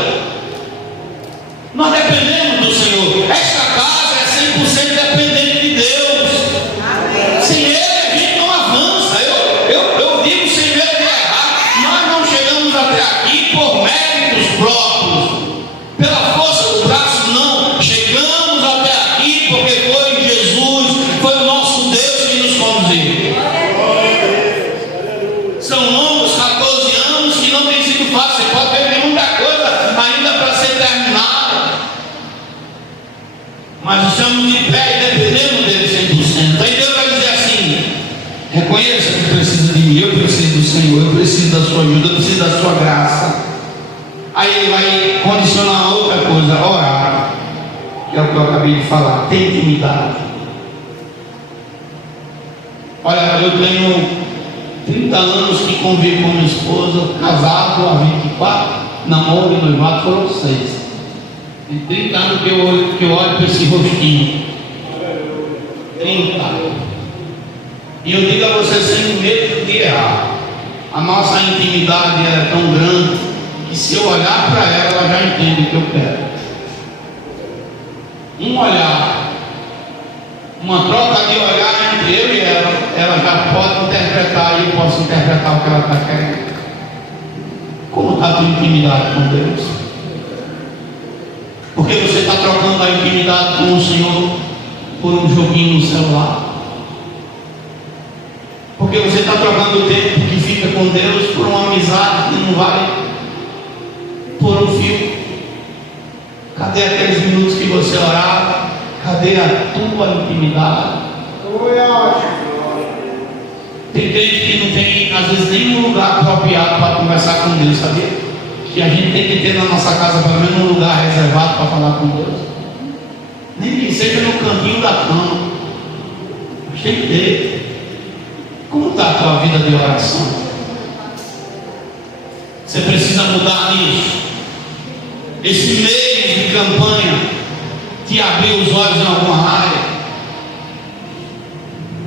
Nós dependemos do Senhor. Esta casa é 100% dependente de Deus. Sem Ele a gente não avança. Eu digo sem medo de errar: nós não chegamos até aqui por méritos próprios, pela força do braço, não. Chegamos até aqui porque foi Jesus, foi o nosso Deus que nos conduziu. São longos 14 anos que não tem sido fácil. Você pode ver que tem muita coisa ainda para ser terminada, mas estamos de pé e dependemos dele 100%. Aí Deus vai dizer assim: reconheça que precisa de mim, eu preciso do Senhor, eu preciso da sua ajuda, eu preciso da sua graça. Aí ele vai condicionar outra coisa: orar, que é o que eu acabei de falar, ter intimidade. Olha, eu tenho 30 anos que convivo com minha esposa, casado há 24, namoro e noivado foram 6. Tem 30 anos que eu olho para esse rostinho. 30. E eu digo a você sem medo de errar: a nossa intimidade é tão grande que se eu olhar para ela, ela já entende o que eu quero. Um olhar, uma troca de olhar entre eu e ela já pode interpretar, e eu posso interpretar o que ela está querendo. Como está a tua intimidade com Deus? Porque você está trocando a intimidade com o Senhor por um joguinho no celular? Porque você está trocando o tempo que fica com Deus por uma amizade que não vai, por um fio? Cadê aqueles minutos que você orava? Cadê a tua intimidade? Tem gente que não tem, às vezes, nenhum lugar apropriado para conversar com Deus, sabia? Que a gente tem que ter na nossa casa pelo menos um lugar reservado para falar com Deus. Nem que seja no cantinho da cama. Tem que ter. Como está a tua vida de oração? Você precisa mudar nisso. Esse mês de campanha te abriu os olhos em alguma área?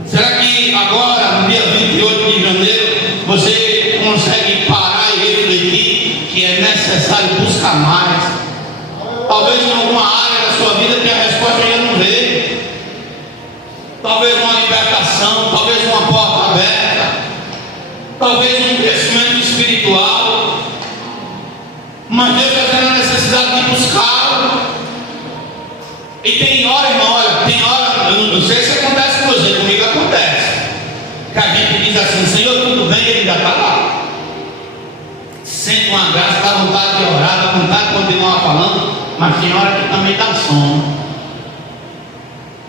Será que agora, no dia 28 de janeiro, você consegue parar e refletir que é necessário buscar mais? Talvez em alguma área da sua vida que a resposta ainda não veio. Talvez uma libertação, talvez uma porta aberta, talvez um crescimento espiritual. Mas Deus está tendo a necessidade de buscá-lo. E tem hora, irmão, olha, tem hora, eu não sei se acontece com você, comigo acontece, que a gente diz assim: Senhor, tudo bem, Ele ainda está lá. Sente uma graça, dá vontade de orar, dá vontade de continuar falando, mas tem hora que também dá sono.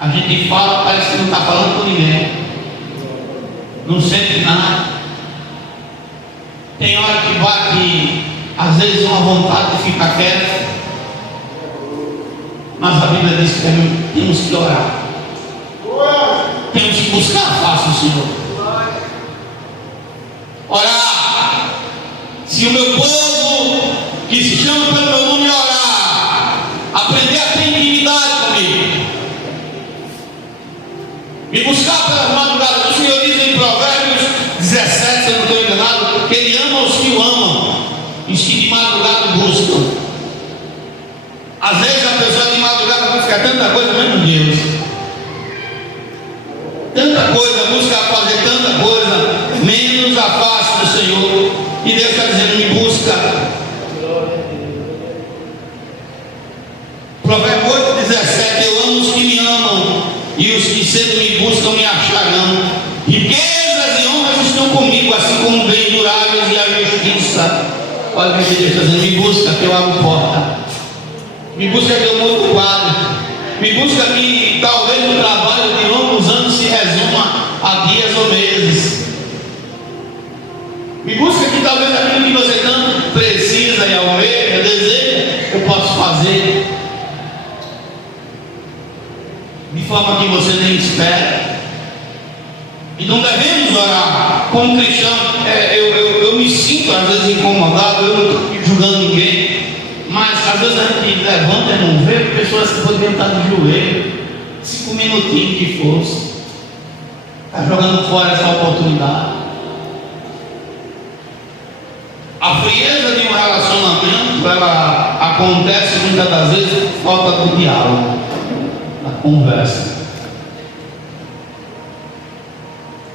A gente fala, parece que não está falando com ninguém, não sente nada. Tem hora que bate, às vezes, uma vontade de ficar quieto. Mas a Bíblia diz que temos que orar. Temos que buscar a face do Senhor. Orar. Se o meu povo, que se chama pelo meu nome, orar, aprender a ter intimidade comigo, me buscar pelas madrugadas. O Senhor diz em Provérbios 17, se eu não estou enganado, que Ele ama os que o amam, os que de madrugada buscam. Às vezes a pessoa de madrugada busca tanta coisa, menos Deus. Tanta coisa, busca fazer tanta coisa, menos a face do Senhor. E Deus está dizendo: me busca. Provérbio 8:17: eu amo os que me amam, e os que cedo me buscam me acharão. Riquezas e honras estão comigo, assim como bens duráveis e a justiça. Olha o que Deus está dizendo: me busca, que eu abro porta. Me busca que eu mudo o quadro. Me busca que talvez o trabalho de longos anos se resuma a dias ou meses. Me busca que talvez aquilo que você tanto precisa e almeja, deseja, eu posso fazer de forma que você nem espera. E não devemos orar como cristão. Eu me sinto às vezes incomodado, eu não estou aqui julgando ninguém. Mas às vezes a gente levanta e não vê pessoas que poderiam estar de joelho, 5 minutinhos que fosse, está jogando fora essa oportunidade. A frieza de um relacionamento, ela acontece muitas das vezes por falta de diálogo, da conversa.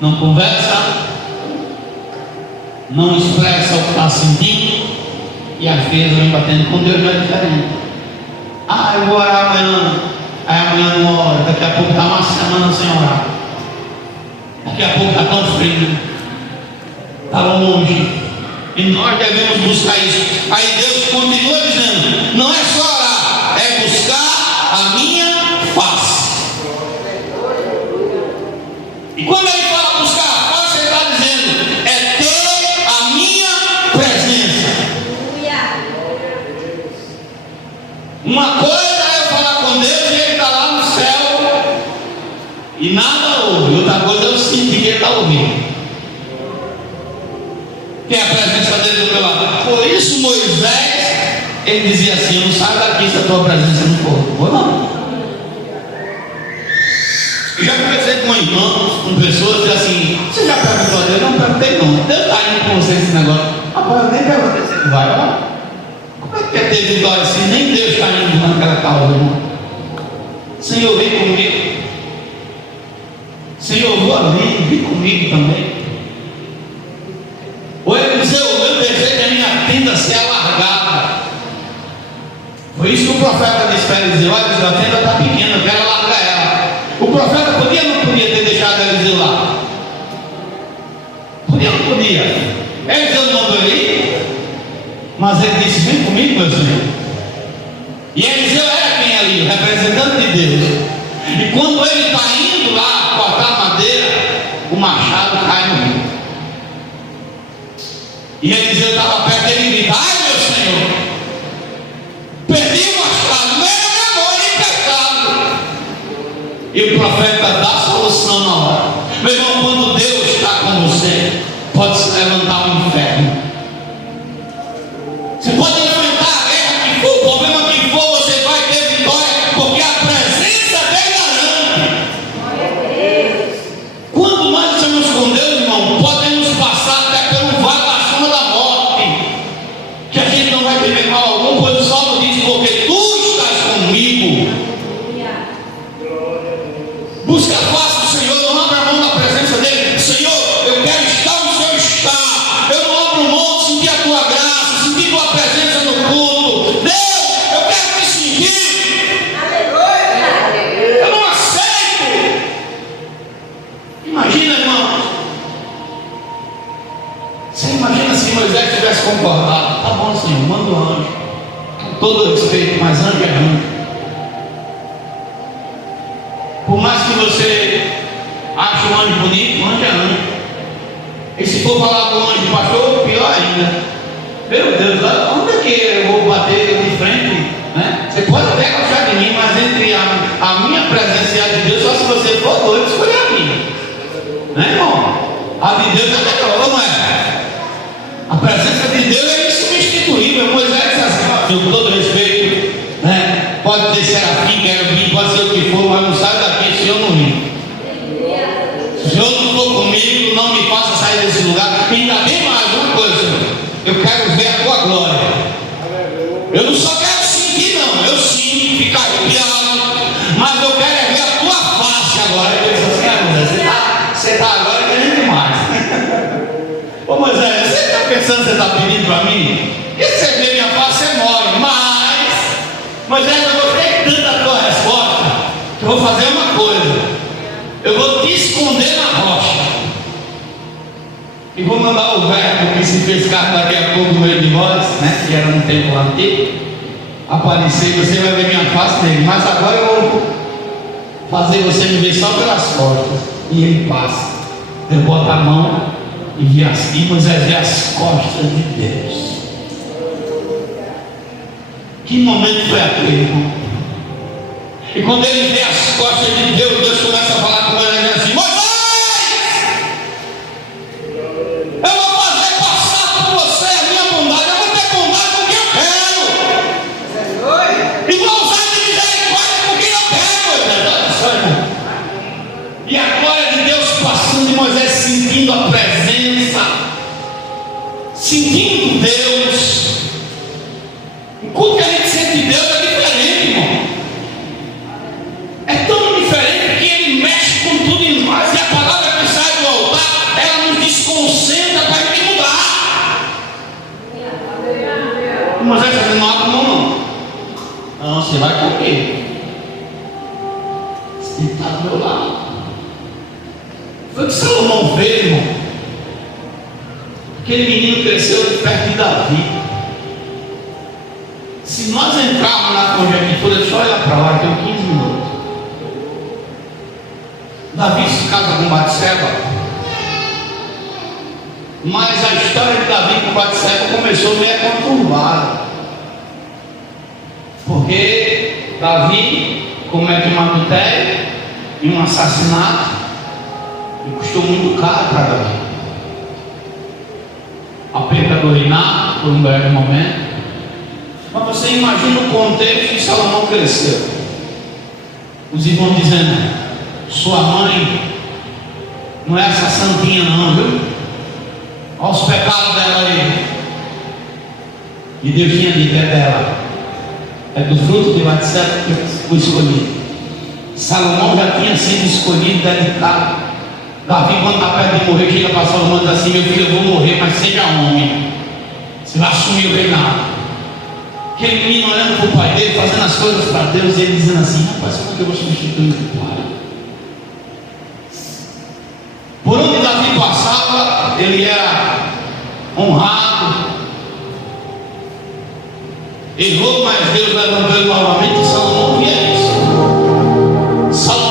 Não conversa, não expressa o que está sentindo. E a frieza vem batendo. Com Deus já é diferente. Eu vou orar amanhã. Aí amanhã não ora. Daqui a pouco está uma semana sem orar. Daqui a pouco está tão frio. Está longe. E nós devemos buscar isso. Aí Deus continua dizendo: não é só orar, é buscar a minha face. E quando Ele fala buscar a face, Ele está dizendo: é ter a minha presença. Uma coisa é eu falar com Deus e Ele está lá no céu e nada ouve. Outra coisa é eu sentir que Ele está ouvindo. Tem a presença dele do meu lado. Por isso Moisés, ele dizia assim: eu não saio daqui se a tua presença não for. Vou não. Eu já conversei com irmãos, com pessoas que assim: você já perguntou a Deus? Eu não perguntei não. Deus está indo com você esse negócio. Rapaz, eu nem perguntei se ele vai lá. Como é que é ter vitória assim? Nem Deus está indo naquela causa, irmão. Senhor, vem comigo. Senhor, vou ali, vem comigo também. O Eliseu, eu desejo que a minha tenda seja alargada. Por isso que o profeta disse para Eliseu: olha, Eliseu, a tenda está pequena, eu quero alargar ela. O profeta podia ou não podia ter deixado Eliseu lá? Podia ou não podia? Eliseu não mandou ele ir, mas ele disse: vem comigo, meu Senhor. E Eliseu era quem ali? O representante de Deus. E quando ele está indo lá cortar madeira, o machado cai no rio. E Eliseu estava perto dele e grita: ai meu Senhor, perdi o machado, nem a memória em pecado. E o profeta dá a solução na hora. Meu irmão, quando Deus está com você, pode se levantar o inferno. Você pode enfrentar a guerra que for, o problema que for, você vai ter vitória, porque a presença dele garante. Quando nós estamos com Deus, irmão, podemos passar até pelo vale da sombra da morte, que a gente não vai ter mal algum, pois o Salmo diz: porque tu estás comigo. Busca a face do Senhor, não abra mão da presença dele. Senhor, eu quero estar onde o Senhor está. Eu não abro mão de sentir a tua graça, sentir tua presença no culto. Deus, eu quero me sentir. Eu não aceito. Imagina, irmão. Você imagina se Moisés tivesse concordado: tá bom, Senhor, manda um anjo. Com todo respeito, mas anjo é anjo. Por mais que você ache o anjo bonito, o anjo é anjo. E se for falar do anjo pastor, pior ainda. Meu Deus, onde é que eu vou bater de frente? Né? Você pode até gostar de mim, mas entre a minha presença e a de Deus, só se você for doido, escolher a minha. Né, irmão? A de Deus é melhor, não é? A presença de Deus é insubstituível. Moisés disse assim: com todo respeito, né? Pode ter serafim, querubim, pode ser o que for, mas não sai daqui se eu não vir. Se o Senhor não for comigo, não me faça sair desse lugar. E ainda bem mais uma coisa, Senhor: eu quero ver a tua glória. Eu não só quero sentir, não. Eu sinto, ficar arrepiado, mas eu quero ver a tua face agora. Eu disse assim: você está agora querendo demais. Ô Moisés, você está pensando que você está pedindo para mim? E se você ver minha face, você morre. Mas, Moisés, eu gostei tanto da tua resposta, que eu vou fazer uma coisa: eu vou te esconder na rocha, e vou mandar o verbo que se fez carne daqui a pouco no meio de nós, né, que era no tempo antigo, aparecer. Você vai ver minha face dele, mas agora eu vou fazer você me ver só pelas costas. E ele passa. Eu boto a mão e vi assim, Moisés vê as costas de Deus. Que momento foi aquele, irmão? E quando ele vê as costas de Deus, Deus começa a falar com ele assim: Moisés, eu vou fazer passar por você a minha bondade. Eu vou ter bondade com quem eu quero, e vou usar de misericórdia com quem eu quero. E a glória de Deus passando, e Moisés sentindo a presença, sentindo Deus. Enquanto a gente sente Deus é diferente, irmão. É tão diferente que ele mexe com tudo em nós. E a palavra que sai do altar, ela nos desconcentra para a gente mudar. Mas aí você não abre mão, não. Não, você vai comer. Você está do meu lado. Foi o que Salomão fez, irmão. Aquele menino cresceu de perto de Davi. Se nós entrarmos na conjectura, só olha para lá, tem 15 minutos. Davi se casa com Batseba, mas a história de Davi com Batseba começou meio conturbada, porque Davi comete um adultério e um assassinato, e custou muito caro para Davi. A perda do reinado por um breve momento. Mas você imagina o contexto que Salomão cresceu. Os irmãos dizendo: sua mãe não é essa santinha não, viu? Olha os pecados dela aí. E Deus tinha dito: é dela. É do fruto de Batseba que foi escolhido. Salomão já tinha sido escolhido, dedicado. Davi, quando está perto de morrer, chega para Salomão e diz assim: meu filho, eu vou morrer, mas seja homem. Você vai assumir o reinado. Aquele menino olhando para o pai dele, fazendo as coisas para Deus, e ele dizendo assim: rapaz, como é que eu vou substituir o pai? Por onde Davi passava, ele era honrado. Errou, mas Deus levantou ele novamente. E Salomão via isso. Salomão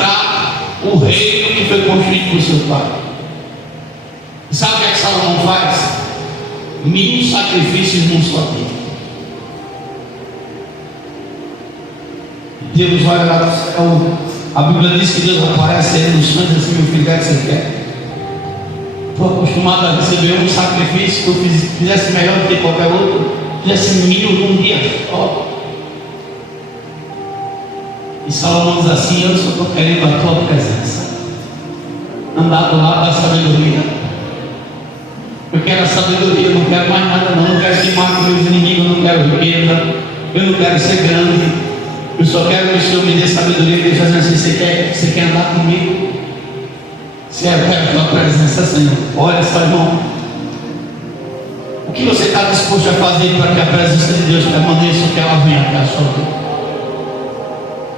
administrar o reino que foi construído por seu pai. E sabe o que é que Salomão faz? 1000 sacrifícios num só dia. Deus olha lá do céu. A Bíblia diz que Deus aparece a ele nos sonhos assim: meu filho, o que é que você quer? Estou acostumado a receber um sacrifício que eu fizesse melhor do que qualquer outro, fizesse 1000 num dia só. E Salomão diz assim: eu só estou querendo a tua presença, andar do lado da sabedoria. Eu quero a sabedoria, eu não quero mais nada não. Eu não quero que mate meus inimigos, eu não quero riqueza, eu não quero ser grande. Eu só quero que o Senhor me dê sabedoria. E Deus faz assim: você quer andar comigo? Se eu quero a tua presença, Senhor. Olha só, irmão, o que você está disposto a fazer para que a presença de Deus permaneça, que ela venha até a sua vida?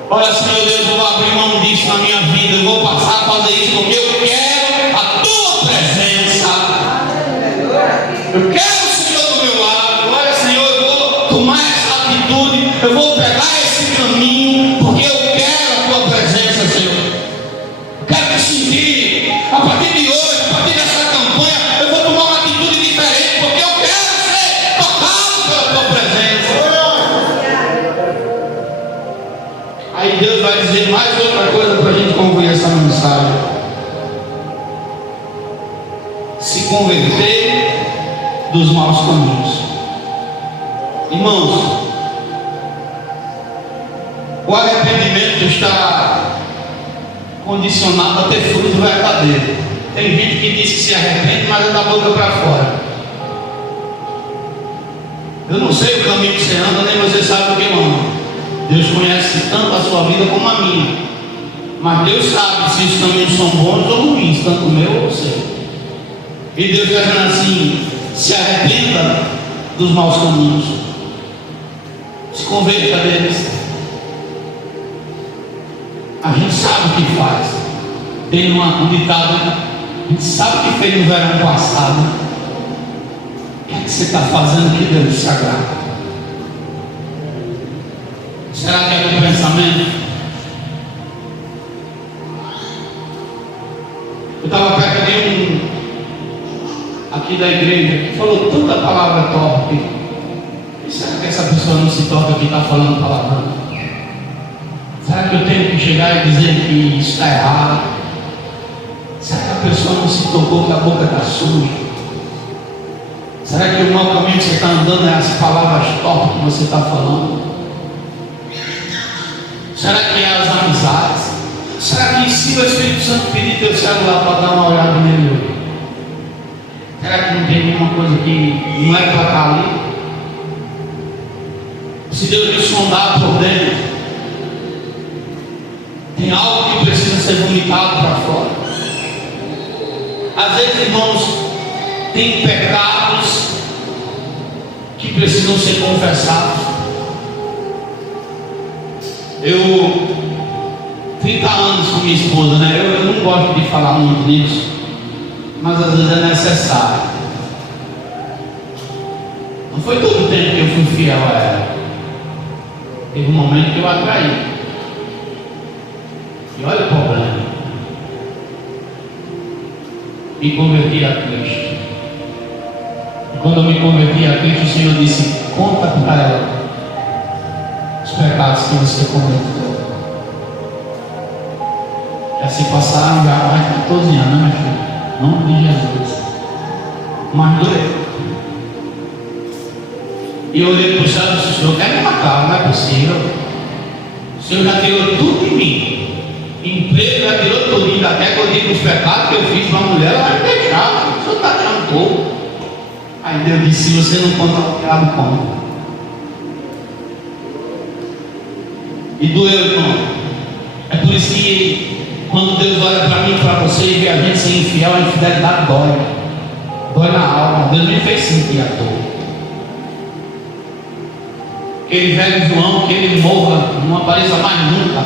Olha, Senhor Deus, eu vou abrir mão disso na minha vida, eu vou passar a fazer isso porque eu quero a tua presença. Eu quero o Senhor do meu lado. Olha, Senhor, eu vou tomar essa atitude, eu vou pegar esse caminho, porque eu quero a tua presença, Senhor. Eu quero me sentir, a partir de hoje, a partir dessa campanha, eu vou tomar uma atitude diferente, porque eu quero ser tocado pela tua presença. Aí Deus vai dizer mais outra coisa para a gente concluir essa mensagem: se converter dos maus caminhos. Irmãos, o arrependimento está condicionado a ter fruto verdadeiro. Tem gente que diz que se arrepende, mas é da boca para fora. Eu não sei o caminho que você anda, nem você sabe o que anda. Deus conhece tanto a sua vida como a minha, mas Deus sabe se os caminhos são bons ou ruins, tanto o meu ou o seu. E Deus está dizendo assim: se arrependa dos maus caminhos, se converta deles. A gente sabe o que faz. Tem um ditado: a gente sabe o que fez no verão passado. O que é que você está fazendo que Deus se agrada? Será que é do pensamento? Eu estava perto de aqui da igreja que falou tanta palavra torpe. E será que essa pessoa não se toca que está falando palavrão? Será que eu tenho que chegar e dizer que isso está errado? Será que a pessoa não se tocou que a boca está suja? Será que o mau caminho que você está andando é as palavras torpes que você está falando? Será que é as amizades? Será que se o Espírito Santo pedir teu celular para dar uma olhada nele hoje, será que não tem nenhuma coisa que não é para estar ali? Se Deus me sondar por dentro, tem algo que precisa ser vomitado para fora. Às vezes, irmãos, tem pecados que precisam ser confessados. Eu 30 anos com minha esposa, né? Eu não gosto de falar muito disso, mas às vezes é necessário. Não foi todo o tempo que eu fui fiel a ela. Teve um momento que eu atraí. E olha o problema. Me converti a Cristo. E quando eu me converti a Cristo, o Senhor disse: conta para ela os pecados que você cometeu. Já se passaram já mais de 14 anos, né, meu filho? Em nome de Jesus. Mas doeu. E eu olhei para o céu e disse: o Senhor quer me matar, não é possível. O Senhor já tirou tudo de mim. Emprego já tirou tudo, até que eu digo os pecados que eu fiz para a mulher, ela vai deixar. O Senhor está tirando pouco. Aí Deus disse: se você não conta, o diabo conta. E doeu, irmão. É por isso que quando Deus olha para mim e para você e vê a gente ser infiel, a infidelidade dói. Dói na alma. Deus me fez sentir à toa. Aquele velho João, que ele morra, não apareça mais nunca.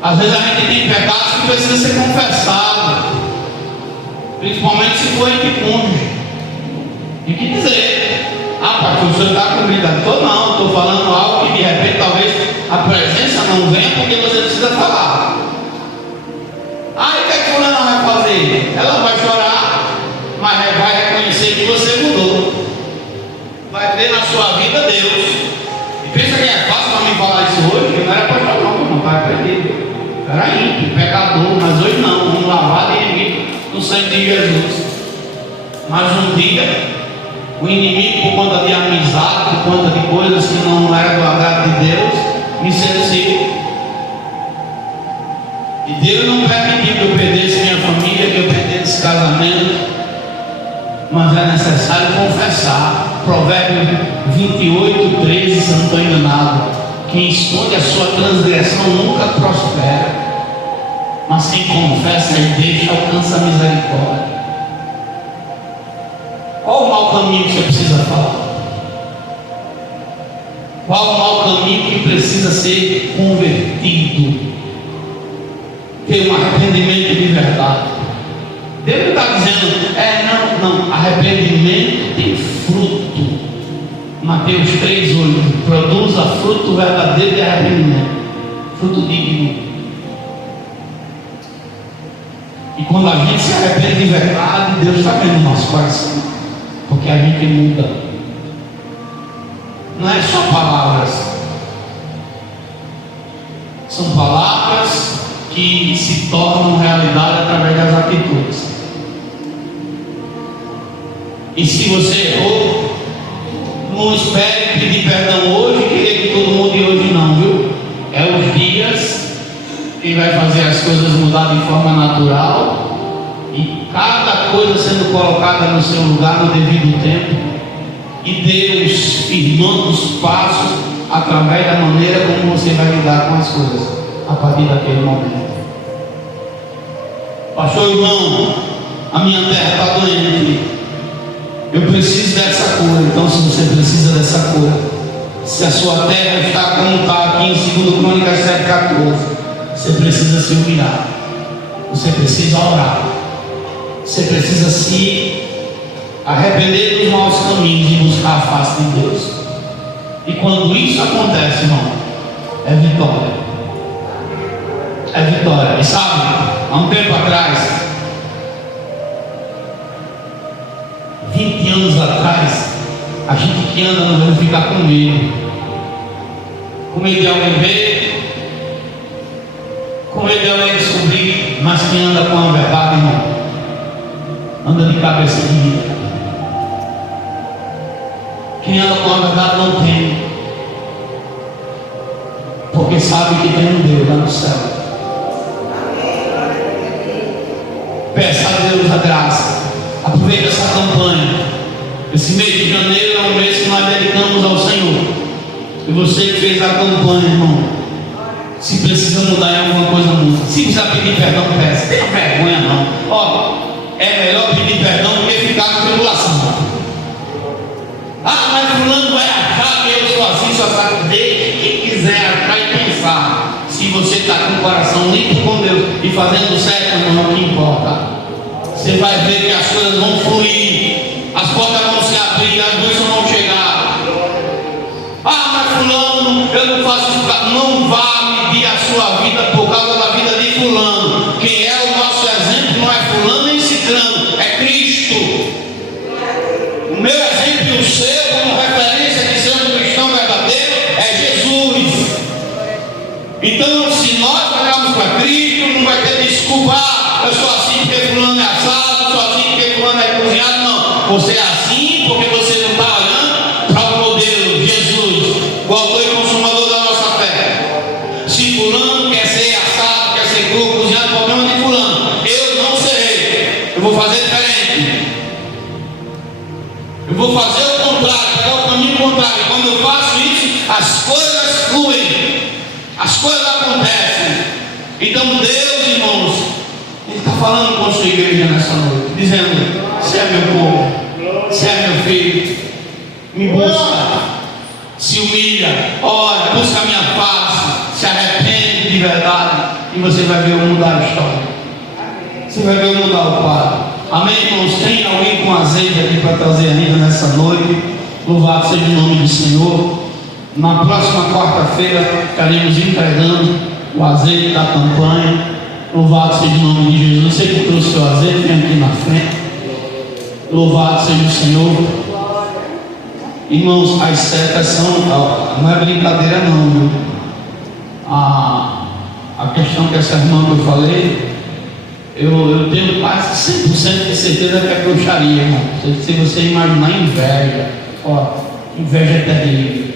Às vezes a gente tem pecados que precisam ser confessados, principalmente se for entre cônjuge. Tem que dizer: ah, pastor, o senhor está comigo? Não, estou falando algo que de repente talvez a presença não vem porque você precisa falar. Aí o que é que fulana vai fazer? Ela vai chorar, mas vai reconhecer que você mudou. Vai ver na sua vida Deus. E pensa que é fácil para mim falar isso hoje? Não era para falar, não, vai aprender. Era ímpio, pecador, mas hoje não, vamos lavar e remir no sangue de Jesus. Mas um dia, o inimigo, por conta de amizade, por conta de coisas que não eram do agrado de Deus, me seduziu. E Deus não permitiu que eu perdesse minha família, que eu perdesse casamento, mas é necessário confessar. Provérbio 28, 13, se eu não estou enganado: quem esconde a sua transgressão nunca prospera, mas quem confessa e deixa alcança a misericórdia. Qual o mau caminho que você precisa falar? Qual o mau caminho que precisa ser convertido? Ter um arrependimento de verdade. Deus não está dizendo, não, arrependimento tem fruto. Mateus 3,8: produza fruto verdadeiro de arrependimento, fruto digno. E quando a gente se arrepende de verdade, Deus está vendo o nosso coração, porque a gente muda. Não é só palavras, são palavras que se tornam realidade através das atitudes. E se você errou, não espere pedir perdão hoje e querer que todo mundo de hoje não, viu? É os dias que vai fazer as coisas mudar de forma natural, e cada coisa sendo colocada no seu lugar no devido tempo, e Deus firmando os passos através da maneira como você vai lidar com as coisas a partir daquele momento. Pastor, irmão, a minha terra está doente, eu preciso dessa cura. Então, se você precisa dessa cura, se a sua terra está como está aqui em 2 Crônicas 7,14, você precisa se humilhar, você precisa orar, você precisa se arrepender dos maus caminhos e buscar a face de Deus. E quando isso acontece, irmão, é vitória. É vitória. E sabe, há um tempo atrás, 20 anos atrás, a gente que anda no mundo fica com medo. Com medo de alguém ver, com medo de alguém descobrir. Mas quem anda com a verdade, irmão, anda de cabeça erguida. Quem anda com a verdade não tem, porque sabe que tem um Deus lá no céu. Peça a Deus a graça. Aproveita essa campanha. Esse mês de janeiro é um mês que nós dedicamos ao Senhor. E você que fez a campanha, irmão, se precisa mudar em alguma coisa, muda. Se precisa pedir perdão, peça. Tenha vergonha não. Ó, é melhor pedir perdão do que ficar com tribulação. Ah, mas fulano vai achar que eu sou assim, só sabe. Deixe quem quiser achar e pensar. Se você está com o coração limpo com Deus e fazendo certo, não é o que importa. Você vai ver que as coisas vão fluir, as portas vão se abrir, as bênçãos vão chegar. Ah, mas fulano, eu não faço isso. Não vá medir a sua vida por causa da vida de fulano. Quem é o nosso exemplo não é fulano nem ciclano, é Cristo. O meu exemplo e o seu, como referência de ser um cristão verdadeiro, é Jesus. Então, se nós olharmos para Cristo, não vai ter desculpa. Eu sou assim porque fulano é assado, sou assim porque fulano é cozinhado. Não, você é assim porque você não está olhando para o modelo Jesus, o autor e consumador da nossa fé. Se fulano quer ser assado, quer ser cru, cozinhado, problema de fulano. Eu não serei, eu vou fazer diferente. Eu vou fazer o contrário, pegar o caminho contrário. Quando eu faço isso, as coisas fluem, as coisas acontecem. Então Deus, irmãos, Ele está falando com a sua igreja nessa noite, dizendo: você é meu povo, você é meu filho, me busca, se humilha, ora, busca a minha face, se arrepende de verdade, e você vai ver eu mudar a história. Você vai ver eu mudar o quadro. Amém, irmãos? Tem alguém com azeite aqui para trazer ainda nessa noite? Louvado seja o nome do Senhor. Na próxima quarta-feira estaremos entregando o azeite da campanha. Louvado seja o nome de Jesus. Você que trouxe o azeite, vem aqui na frente. Louvado seja o Senhor. Irmãos, as setas são, não é brincadeira não, viu? A questão que essa irmã que eu falei, eu tenho quase 100% de certeza que é bruxaria, irmão. Se você imaginar inveja, inveja é terrível.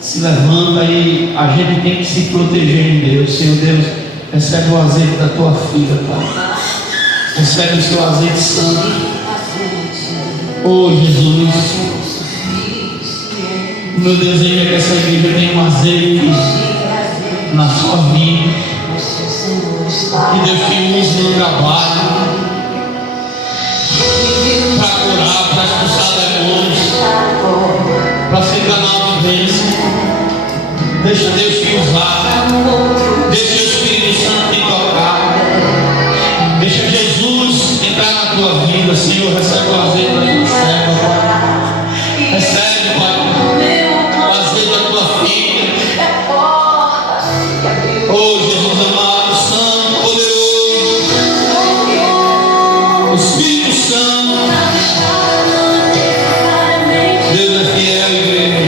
Se levanta e a gente tem que se proteger em Deus. Senhor Deus, recebe o azeite da tua filha, Pai. Recebe o seu azeite santo. Oh Jesus, meu desejo é que essa igreja tenha um azeite na sua vida, que Deus te use no trabalho para curar, para expulsar demônios, para ser canal de bênção. Deixa Deus te usar, deixa o Espírito Santo te tocar, deixa Jesus entrar na tua vida. Senhor, recebe o azeite da tua serva, Pai. Recebe, Pai, o azeite da tua filha. Oh Jesus amado, Santo, poderoso, o Espírito Santo. Deus é fiel, igreja.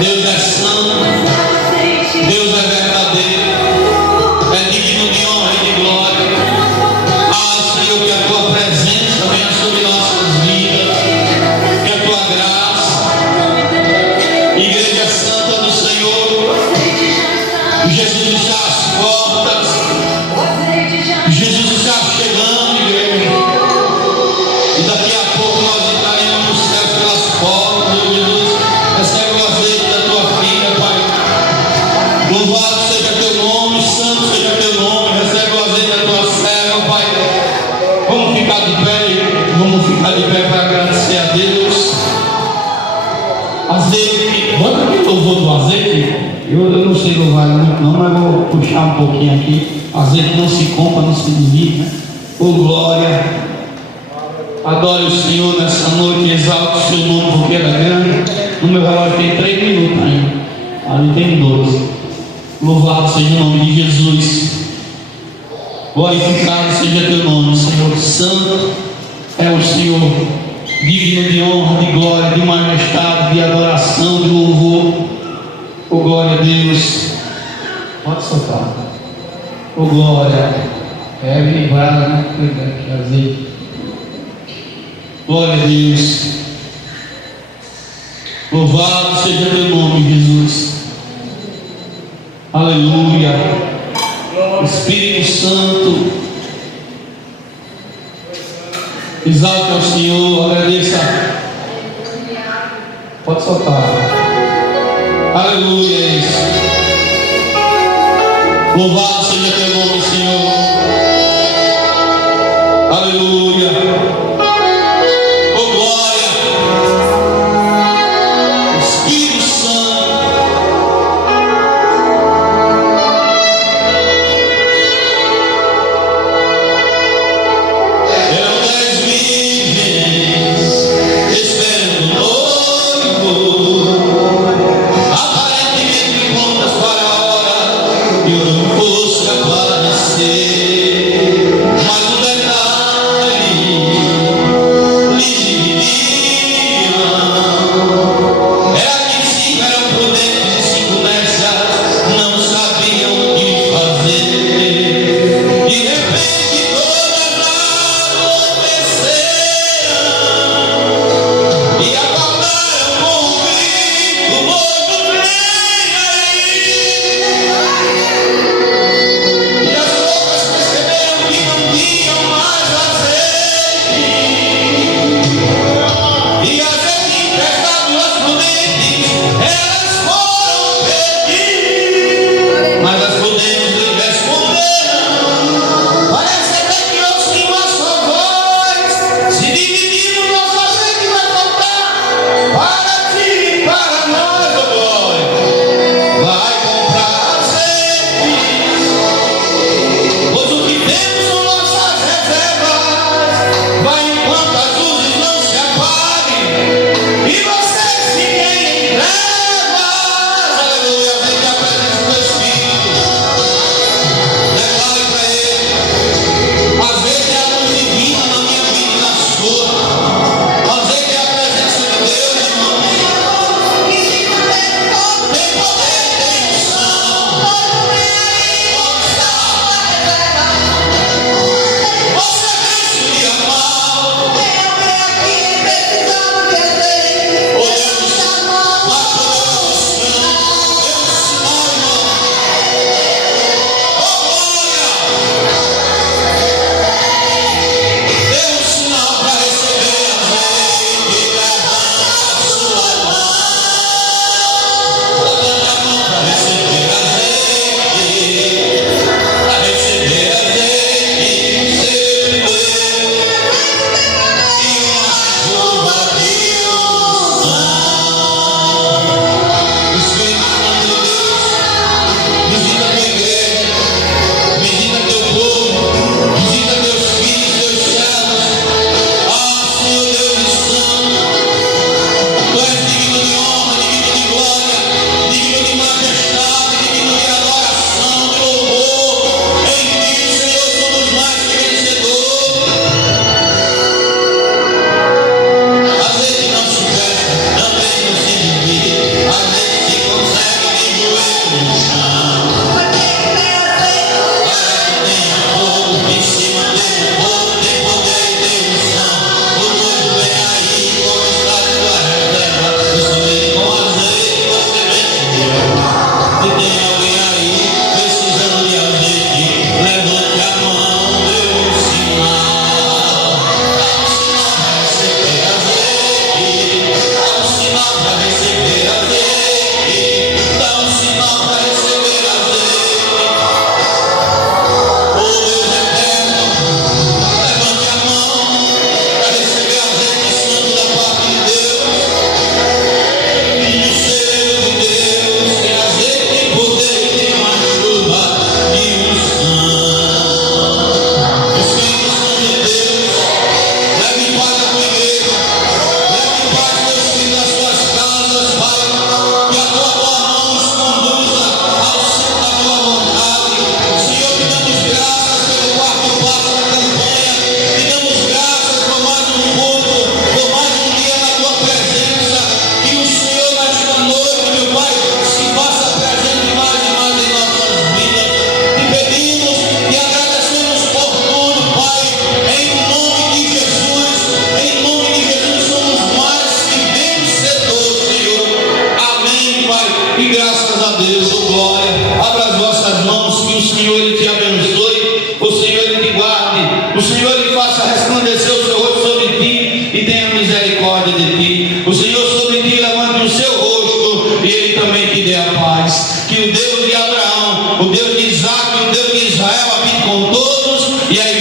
Deus é santo. Deus é verdadeiro. É digno de honra e de glória. Ah, Senhor, que a tua presença venha sobre nossas vidas, que a tua graça. Igreja Santa do Senhor, Jesus está às portas. Jesus está chegando, igreja. E daqui a pouco nós entraremos no céu pelas portas. Jesus, recebe o azeite da tua filha, Pai. Louvado seja teu nome, santo seja teu nome. Recebe o azeite da tua serva, Pai. Vamos ficar de pé para agradecer a Deus. Azeite, bota aqui o louvor do azeite. Eu não sei louvar muito não, mas vou puxar um pouquinho aqui. Azeite não se compra, não se divide, né? Oh glória. Adore o Senhor nessa noite, exalte o seu nome porque Ele é grande. No meu relógio tem 3 minutos ainda, ali tem 12. Louvado seja o nome de Jesus. Glorificado seja teu nome, Senhor. Santo é o Senhor, digno de honra, de glória, de majestade, de adoração, de louvor. Oh glória a Deus. Pode soltar. Oh glória. É vibrada, né? Azeite. Glória a Deus. Louvado seja teu nome, Jesus. Aleluia. Espírito Santo, exalte ao Senhor, agradeça. Pode soltar. Aleluia. Louvado seja teu nome, Senhor. Aleluia. Oh glória. Espírito Santo. Eram 10 virgens esperando o noivo, aparentemente prontas para a hora e o não fosse aparecer. Mas o detalhe lhe dividiam. Era que 5 eram prudentes e 5 nessas não sabiam o que fazer. De repente todas adormeceram e acordaram com um grito: o noivo vem aí. E as loucas perceberam que não tinham mais azeite. E azeite emprestado às prudentes, elas foram pedir. Mas as prudentes lhe responderam: parece até que ouço a sua voz. Se dividirmos, nosso azeite vai faltar. O Senhor lhe faça resplandecer o seu rosto sobre ti e tenha misericórdia de ti. O Senhor sobre ti levante o seu rosto e Ele também te dê a paz. Que o Deus de Abraão, o Deus de Isaac, o Deus de Israel habite com todos e a igreja